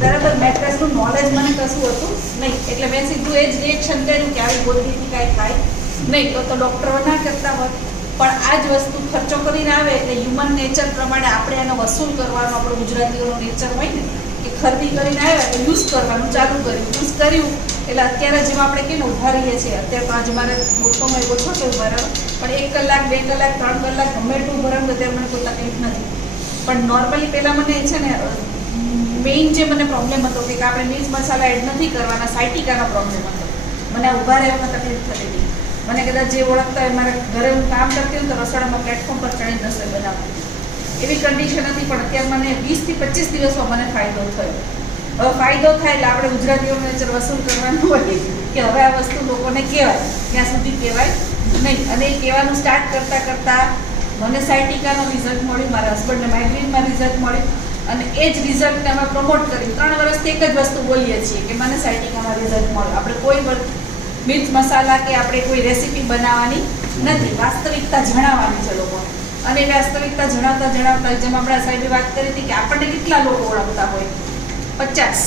બરાબર? મેટ્રેસનું નોલેજ મને કશું હતું નહીં એટલે મેં સીધું એ જ રિએક્શન કર્યું કે આવી ગોદડીથી કાંઈ થાય નહીં. તો ડૉક્ટરો ના કરતા હોત, પણ આ જ વસ્તુ ખર્ચો કરીને આવે એટલે હ્યુમન નેચર પ્રમાણે આપણે એનો વસૂલ કરવાનો આપણો ગુજરાતીઓનો નેચર હોય ને કે ખરીદી કરીને આવ્યા એટલે યુઝ કરવાનું ચાલુ કર્યું. યુઝ કર્યું એટલે અત્યારે જેમ આપણે કેમ ઉધારીએ છીએ, અત્યારે તો આજે મારે મોટોમાં એવો છો કે બરાબર, પણ 1 કલાક 2 કલાક 3 કલાક ગમે એટલું ભરાવું અત્યારે મને કોઈ તકલીફ નથી. પણ નોર્મલી પહેલાં મને છે ને મેઇન જે મને પ્રોબ્લેમ હતો કે આપણે મિર્ચ મસાલા એડ નથી કરવાના, સાયટિકાનો પ્રોબ્લેમ હતો. મને ઊભા રહેવામાં તકલીફ થતી હતી. મને કદાચ જે ઓળખતા હોય, મારા ઘરે હું કામ કરતી હોય તો રસોડામાં પ્લેટફોર્મ પર ચડીને રસોઈ બનાવતી એવી કન્ડિશન હતી. પણ અત્યારે મને 20 થી 25 દિવસમાં મને ફાયદો થયો. હવે ફાયદો થાય એટલે આપણે ગુજરાતીઓનો નેચર વસૂલ કરવાનું હોય કે હવે આ વસ્તુ લોકોને કહેવાય, ત્યાં સુધી કહેવાય નહીં. અને એ કહેવાનું સ્ટાર્ટ કરતાં મને સાયટિકાનો રિઝલ્ટ મળ્યું, મારા હસબન્ડને માઇગ્રેનમાં રિઝલ્ટ મળ્યું અને એ જ રિઝલ્ટને અમે પ્રમોટ કર્યું. 3 વર્ષથી એક જ વસ્તુ બોલીએ છીએ કે મને સાયટિકામાં રિઝલ્ટ મળ્યું. આપણે કોઈ મિર્ચ મસાલા કે આપણે કોઈ રેસીપી બનાવવાની નથી, વાસ્તવિકતા જણાવવાની છે લોકોને. અને એ વાસ્તવિકતા જણાવતા જેમ આપણા સાહેબે વાત કરી હતી કે આપણને કેટલા લોકો ઓળખતા હોય, 50.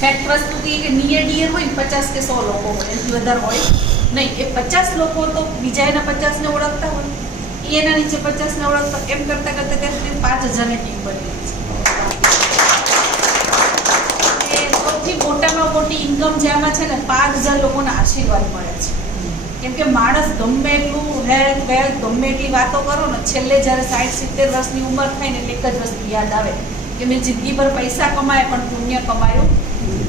ફેક્ટ વસ્તુ કે નિયર ડિયર હોય 50 કે 100 લોકો હોય, એનાથી વધારે હોય નહીં. એ 50 લોકો તો બીજા એના 50ને ઓળખતા હોય, એના નીચે 50ને ઓળખતા, એમ કરતાં ત્યાં 5,000ની ટીમ બની છે. સૌથી મોટામાં મોટી ઇન્કમ જેમાં છે ને 5,000 લોકોના આશીર્વાદ મળે છે. કેમ કે માણસ ગમે એટલું હેલ્થ વેલ્થ ગમે એટલી વાતો કરો ને, છેલ્લે જ્યારે 60-70 વર્ષની ઉંમર થાય ને એટલે એક જ વસ્તુ યાદ આવે કે મેં જિંદગીભર પૈસા કમાયા પણ પુણ્ય કમાયું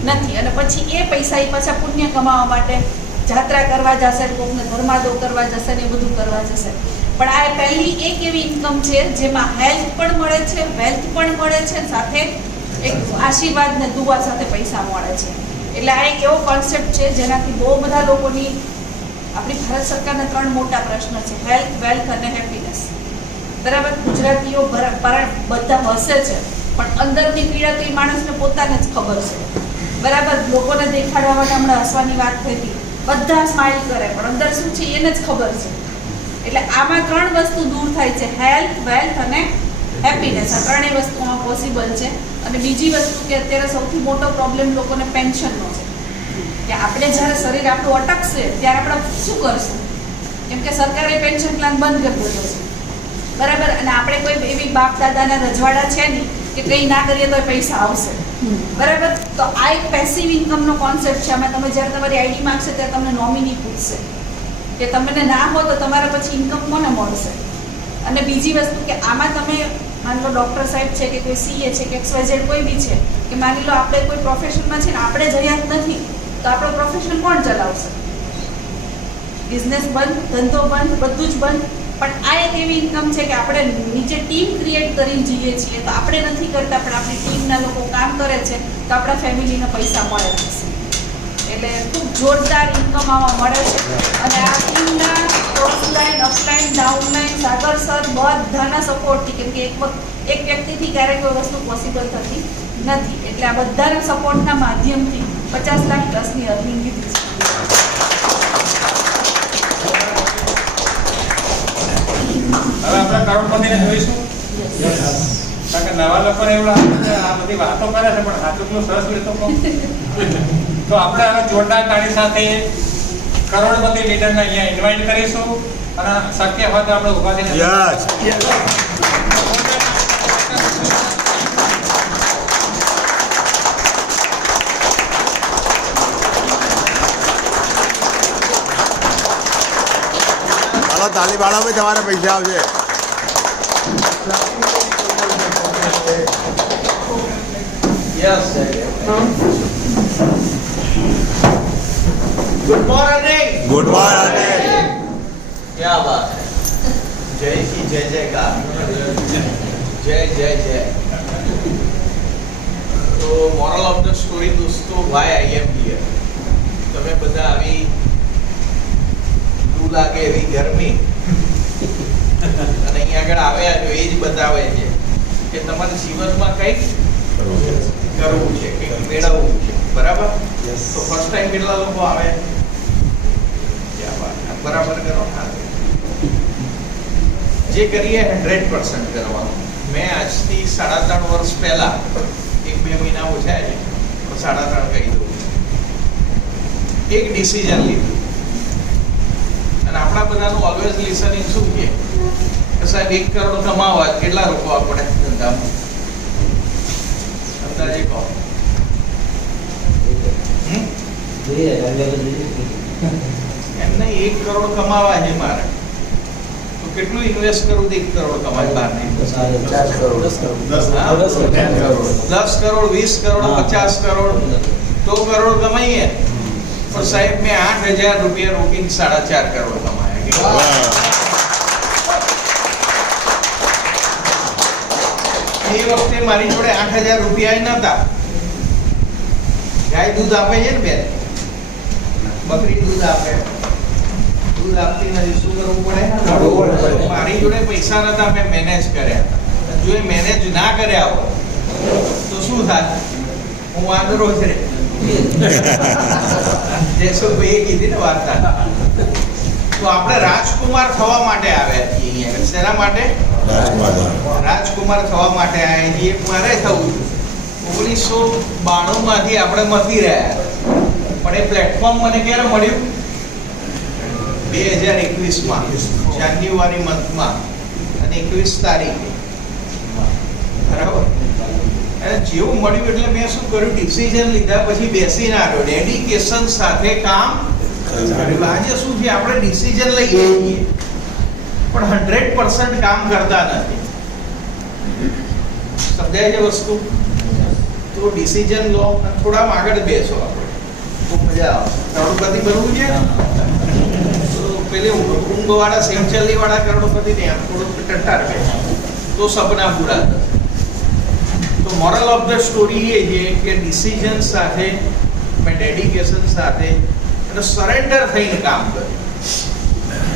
નથી. અને પછી એ પૈસા પાછા પુણ્ય કમાવા માટે જાત્રા કરવા જશે, કોકને ધર્માદો કરવા જશે ને એ બધું કરવા જશે. પણ આ પહેલી એક એવી ઇન્કમ છે જેમાં હેલ્થ પણ મળે છે, વેલ્થ પણ મળે છે, સાથે એક આશીર્વાદ ને દુઆ સાથે પૈસા મળે છે. એટલે આ એક એવો કોન્સેપ્ટ છે જેનાથી બહુ બધા લોકોની, આપણી ભારત સરકારના 3 મોટા પ્રશ્ન છે: હેલ્થ, વેલ્થ અને હેપીનેસ. બરાબર, ગુજરાતીઓ બધા હસે છે, પણ અંદરની પીડા તો એ માણસને પોતાને જ ખબર છે. બરાબર, લોકોને દેખાડવા માટે હમણાં હસવાની વાત થઈ હતી, બધા સ્માઇલ કરે પણ અંદર શું છે એને જ ખબર છે. એટલે આમાં 3 વસ્તુ દૂર થાય છે: હેલ્થ, વેલ્થ અને હેપીનેસ. આ 3 વસ્તુમાં પોસિબલ છે. અને બીજી વસ્તુ કે અત્યારે સૌથી મોટો પ્રોબ્લેમ લોકોને પેન્શનનો છે, કે આપણે જ્યારે શરીર આપણું અટકશે ત્યારે આપણે શું કરશું? કેમ કે સરકારે પેન્શન પ્લાન બંધ કરી દીધો છે. બરાબર, અને આપણે કોઈ એવી બાપ દાદાના રજવાડા છે નહીં કે કંઈ ના કરીએ તો પૈસા આવશે. બરાબર, તો આ એક પેસિવ ઇન્કમનો કોન્સેપ્ટ છે. આમાં તમે જ્યારે તમારી આઈડી માંગશે ત્યારે તમને નોમિની પૂછશે કે તમને ના હો તો તમારે પછી ઇન્કમ કોને મળશે. અને બીજી વસ્તુ કે આમાં તમે માની લો ડૉક્ટર સાહેબ છે કે કોઈ સીએ છે કે XYZ કોઈ બી છે, કે માની લો આપણે કોઈ પ્રોફેશનમાં છે ને આપણે જ હયાત નથી તો આપણો પ્રોફેશન કોણ ચલાવશે? બિઝનેસ બંધ, ધંધો બંધ, બધું જ બંધ. પણ આ એક એવી ઇન્કમ છે કે આપણે નીચે ટીમ ક્રિએટ કરી જઈએ છીએ, તો આપણે નથી કરતા પણ આપણી ટીમના લોકો કામ કરે છે તો આપણા ફેમિલીને પૈસા મળે છે. એટલે ખૂબ જોરદાર ઇન્કમ આમાં મળે છે. અને આ ટીમના ઓફલાઈન, અપલાઈન, ડાઉનલાઈન, સાગર સર બધાના સપોર્ટથી, કેમ કે એક વ્યક્તિથી ક્યારેય કોઈ વસ્તુ પોસિબલ થતી નથી. એટલે આ બધાના સપોર્ટના માધ્યમથી 50 લાખ પ્લસની અર્નિંગ લીધી છે. હવે આપણે કરોડપતિને જોઈશું. કારણ કે નવા લોકોને એવું લાગે છે આ બધી વાતો કરે છે પણ હાથું એટલું સરસ લેતો તો આપણે હવે જોરદાર તાળી સાથે કરોડપતિ લીડરને અહીંયા ઇન્વાઇટ કરીશું. અને શક્ય હોય તો આપણે ઉભા થઈને તાલી બાળા ભાઈ તમારે પૈસા આવશે. Good morning. Good morning. क्या बात है. जय की जय जयकार. जय जय जय. तो moral of the story दोस्तों, why I am here. તમે બધા આવી લૂ લાગે એવી ગરમી અને અહીંયા આગળ આવ્યા છો એ જ બતાવે છે કે તમારે જીવનમાં કંઈક કરવું છે, કંઈક મેળવવું છે. બરાબર? તો ફર્સ્ટ ટાઈમ કેટલા લોકો આવે? બરાબર કરો. જે કરીએ 100% કરવાનું. મેં આજથી 3.5 વર્ષ પહેલા 1-2 મહિના ઓછા છે પણ 3.5 કહી દઉં, એક ડિસિઝન લીધું. અને આપણા બધાનું ઓલવેઝ લિસનિંગ શું છે કે સાહેબ 1 કરોડ કમાવા કેટલા લોકો આપણે ધંધામાં? અંદાજે કહો. એમને 1 કરોડ કમાવા છે મારે, તો કેટલું ઇન્વેસ્ટ કરું તો 1 કરોડ કમાય? બહાર નહીં, 10 કરોડ, 20 કરોડ, 50 કરોડ, 100 કરોડ કમાઈએ. પણ સાહેબ મેં 8,000 રૂપિયા રોકીને 4.5 કરોડ કમાયા. એ વખતે મારી જોડે 8,000 રૂપિયા નતા. ગાય દૂધ આપે છે ને બેન, બકરી દૂધ આપે, દૂધ આપતી નથી, શું કરવું પડે? મારી જોડે પૈસા નતા, મેં મેનેજ કર્યા. જો એ મેનેજ ના કર્યા હોય તો શું થાય? હું વાંદરો જ રે. જયસુખભાઈએ કીધી ને વાર્તા. તો આપણે રાજકુમાર થવા માટે આવ્યા છીએ અહીંયા. શેના માટે? રાજકુમાર થવા માટે આવ્યા છીએ. મારે થવું 1992 માંથી આપણે મથી રહ્યા, પણ એ પ્લેટફોર્મ મને ક્યારે મળ્યું? 2021 માં જાન્યુઆરી મંથમાં અને 21 તારીખે. બરાબર? અને જેવું મળ્યું એટલે મેં શું કર્યું? ડિસિઝન લીધા પછી બેસીને આવ્યો, ડેડિકેશન સાથે કામ કર્યું. આજે શું છે, આપણે ડિસિઝન લઈએ છીએ પણ 100% કામ કરતા નથી. સમજાય છે વસ્તુ? તો ડિસિઝન લો અને થોડા આગળ બેસો. આપણે ખૂબ મજા આવે. કરોડપતિ બનવું છે તો પેલે ઊંઘવાળા સેમચલ્લી વાળા કરોડપતિ ને આમ થોડું ટટ્ટાર બે તો સપના પૂરા થશે. તો મોરલ ઓફ ધ સ્ટોરી એ છે કે ડિસિઝન સાથે ડેડિકેશન સાથે અને સરેન્ડર થઈને કામ કર્યું.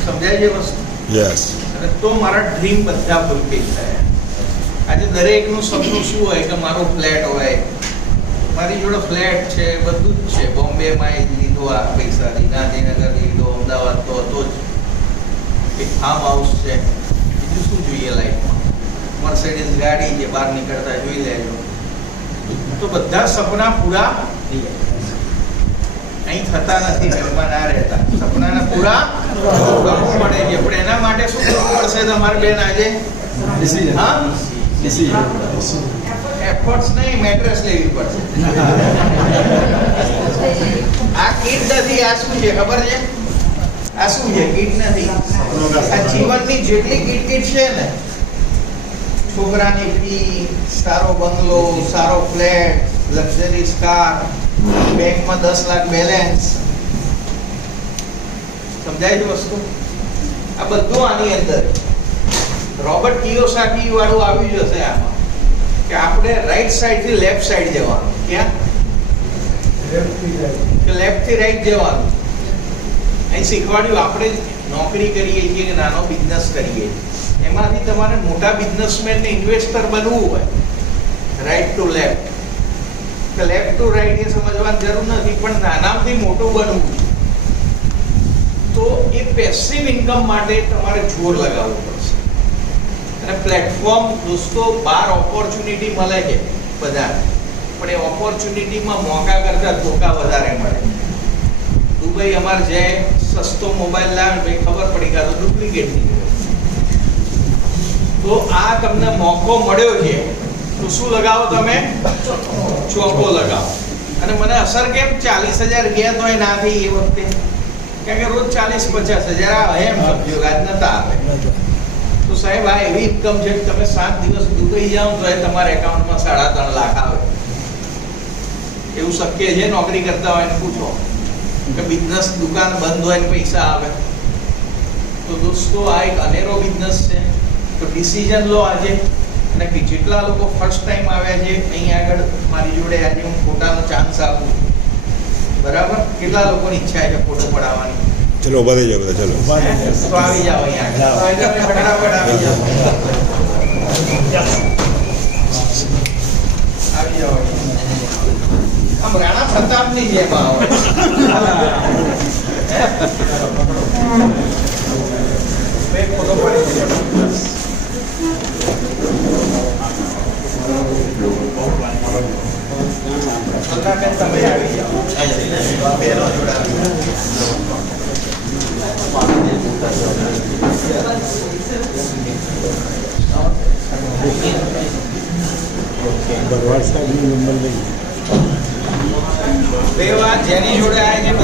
સમજાય છે વસ્તુ? યસ. અને તો મારા ડ્રીમ બધા ફૂલફિલ થયા. આજે દરેકનું સપનું શું હોય કે મારો ફ્લેટ હોય, મારી જોડે ફ્લેટ છે, બધું જ છે. બોમ્બેમાં લીધો આ પૈસાથી, ગાંધીનગર લીધો, અમદાવાદ તો હતો જ, એક ફાર્મ હાઉસ છે. બીજું શું જોઈએ લાઈફમાં? મર્સિડીઝ ગાડી છે, બહાર નીકળતા જોઈ લેજો. તો બધા સપના પૂરા અહીં થતા નથી, ઘરમાં ના રહેતા. સપનાના પૂરા કરવું પડે છે. પણ એના માટે શું કરવું પડશે તમારે બેન આજે? હા, એફર્ટ્સ નહીં, મેટ્રેસ લેવી પડશે. આ કીટ નથી. આ શું છે ખબર છે? આ શું છે? કીટ નથી. આ જીવનની જેટલી કીટ છે ને, છોકરાની ફી, સારો બંગલો, સારો ફ્લેટ, લક્ઝરીઝ કાર, બેંકમાં 10 લાખ બેલેન્સ, સમજાય છે વસ્તુ? આ બધું આની અંદર. રોબર્ટ કિયોસાકી વાળું આવી જશે આમાં કે આપણે રાઈટ સાઈડ થી લેફ્ટ સાઈડ જવાનું. ક્યાં? લેફ્ટ થી રાઈટ જવાનું. અહીં શીખવાડ્યું. આપણે નોકરી કરીએ છીએ કે નાનો બિઝનેસ કરીએ છીએ, એમાંથી તમારે મોટા બિઝનેસમેન ને ઇન્વેસ્ટર બનવું હોય, રાઈટ ટુ લેફ્ટ કે લેફ્ટ ટુ રાઈટ એ સમજવાની જરૂર નથી, પણ નાનાથી મોટું બનવું. તો એ પેસિવ ઇન્કમ માટે તમારે જોર લગાવવું પડશે. અને પ્લેટફોર્મ દોસ્તો, બહાર ઓપોર્ચ્યુનિટી મળે છે બધાને, પણ એ ઓપોર્ચ્યુનિટીમાં મોકા કરતા ધોકા વધારે મળે. દુબઈ અમારે જે સસ્તો મોબાઈલ લાવે, ભાઈ ખબર પડી ગયા તો ડુપ્લિકેટ નીકળે. તો આ તમને મોકો મળ્યો છે, તો શું લગાવો તમે? ચોકો લગાવો. અને મને અસર કેમ 40,000 ગયા તો એ ના થઈ એ વખતે? કારણ કે રોજ 40-50,000 આવે એમ સમજો, આજ નતા આવે. તો સાહેબ આ એવી ઇન્કમ છે કે તમે 7 દિવસ દુબઈ જાઓ તો એ તમારા એકાઉન્ટમાં 3.5 લાખ આવે. એવું શક્ય છે? નોકરી કરતા હોય ને પૂછો કે બિઝનેસ દુકાન બંધ હોય ને પૈસા આવે. તો દોસ્તો આ એક અનેરો બિઝનેસ છે. તો ડિસિઝન લો આજે. અને જેટલા લોકો ફર્સ્ટ ટાઈમ આવ્યા છે અહીં આગળ મારી જોડે, આજે હું ફોટાનો ચાન્સ આપું, બરાબર? કેટલા લોકોની ઈચ્છા છે ફોટો પડાવવાની? ચલો ઉભા થઈ જાઓ બધા. ચલો તો આવી જાઓ અહીંયા આગળ, ફટાફટ આવી જાઓ. આવી જાઓ. આમ રાણા પ્રતાપની જેમ આવો. એક ફોટો પડી. તમે આવી જાઓ. બેનો જોડાવી. બે વાર જેની જોડે આવે છે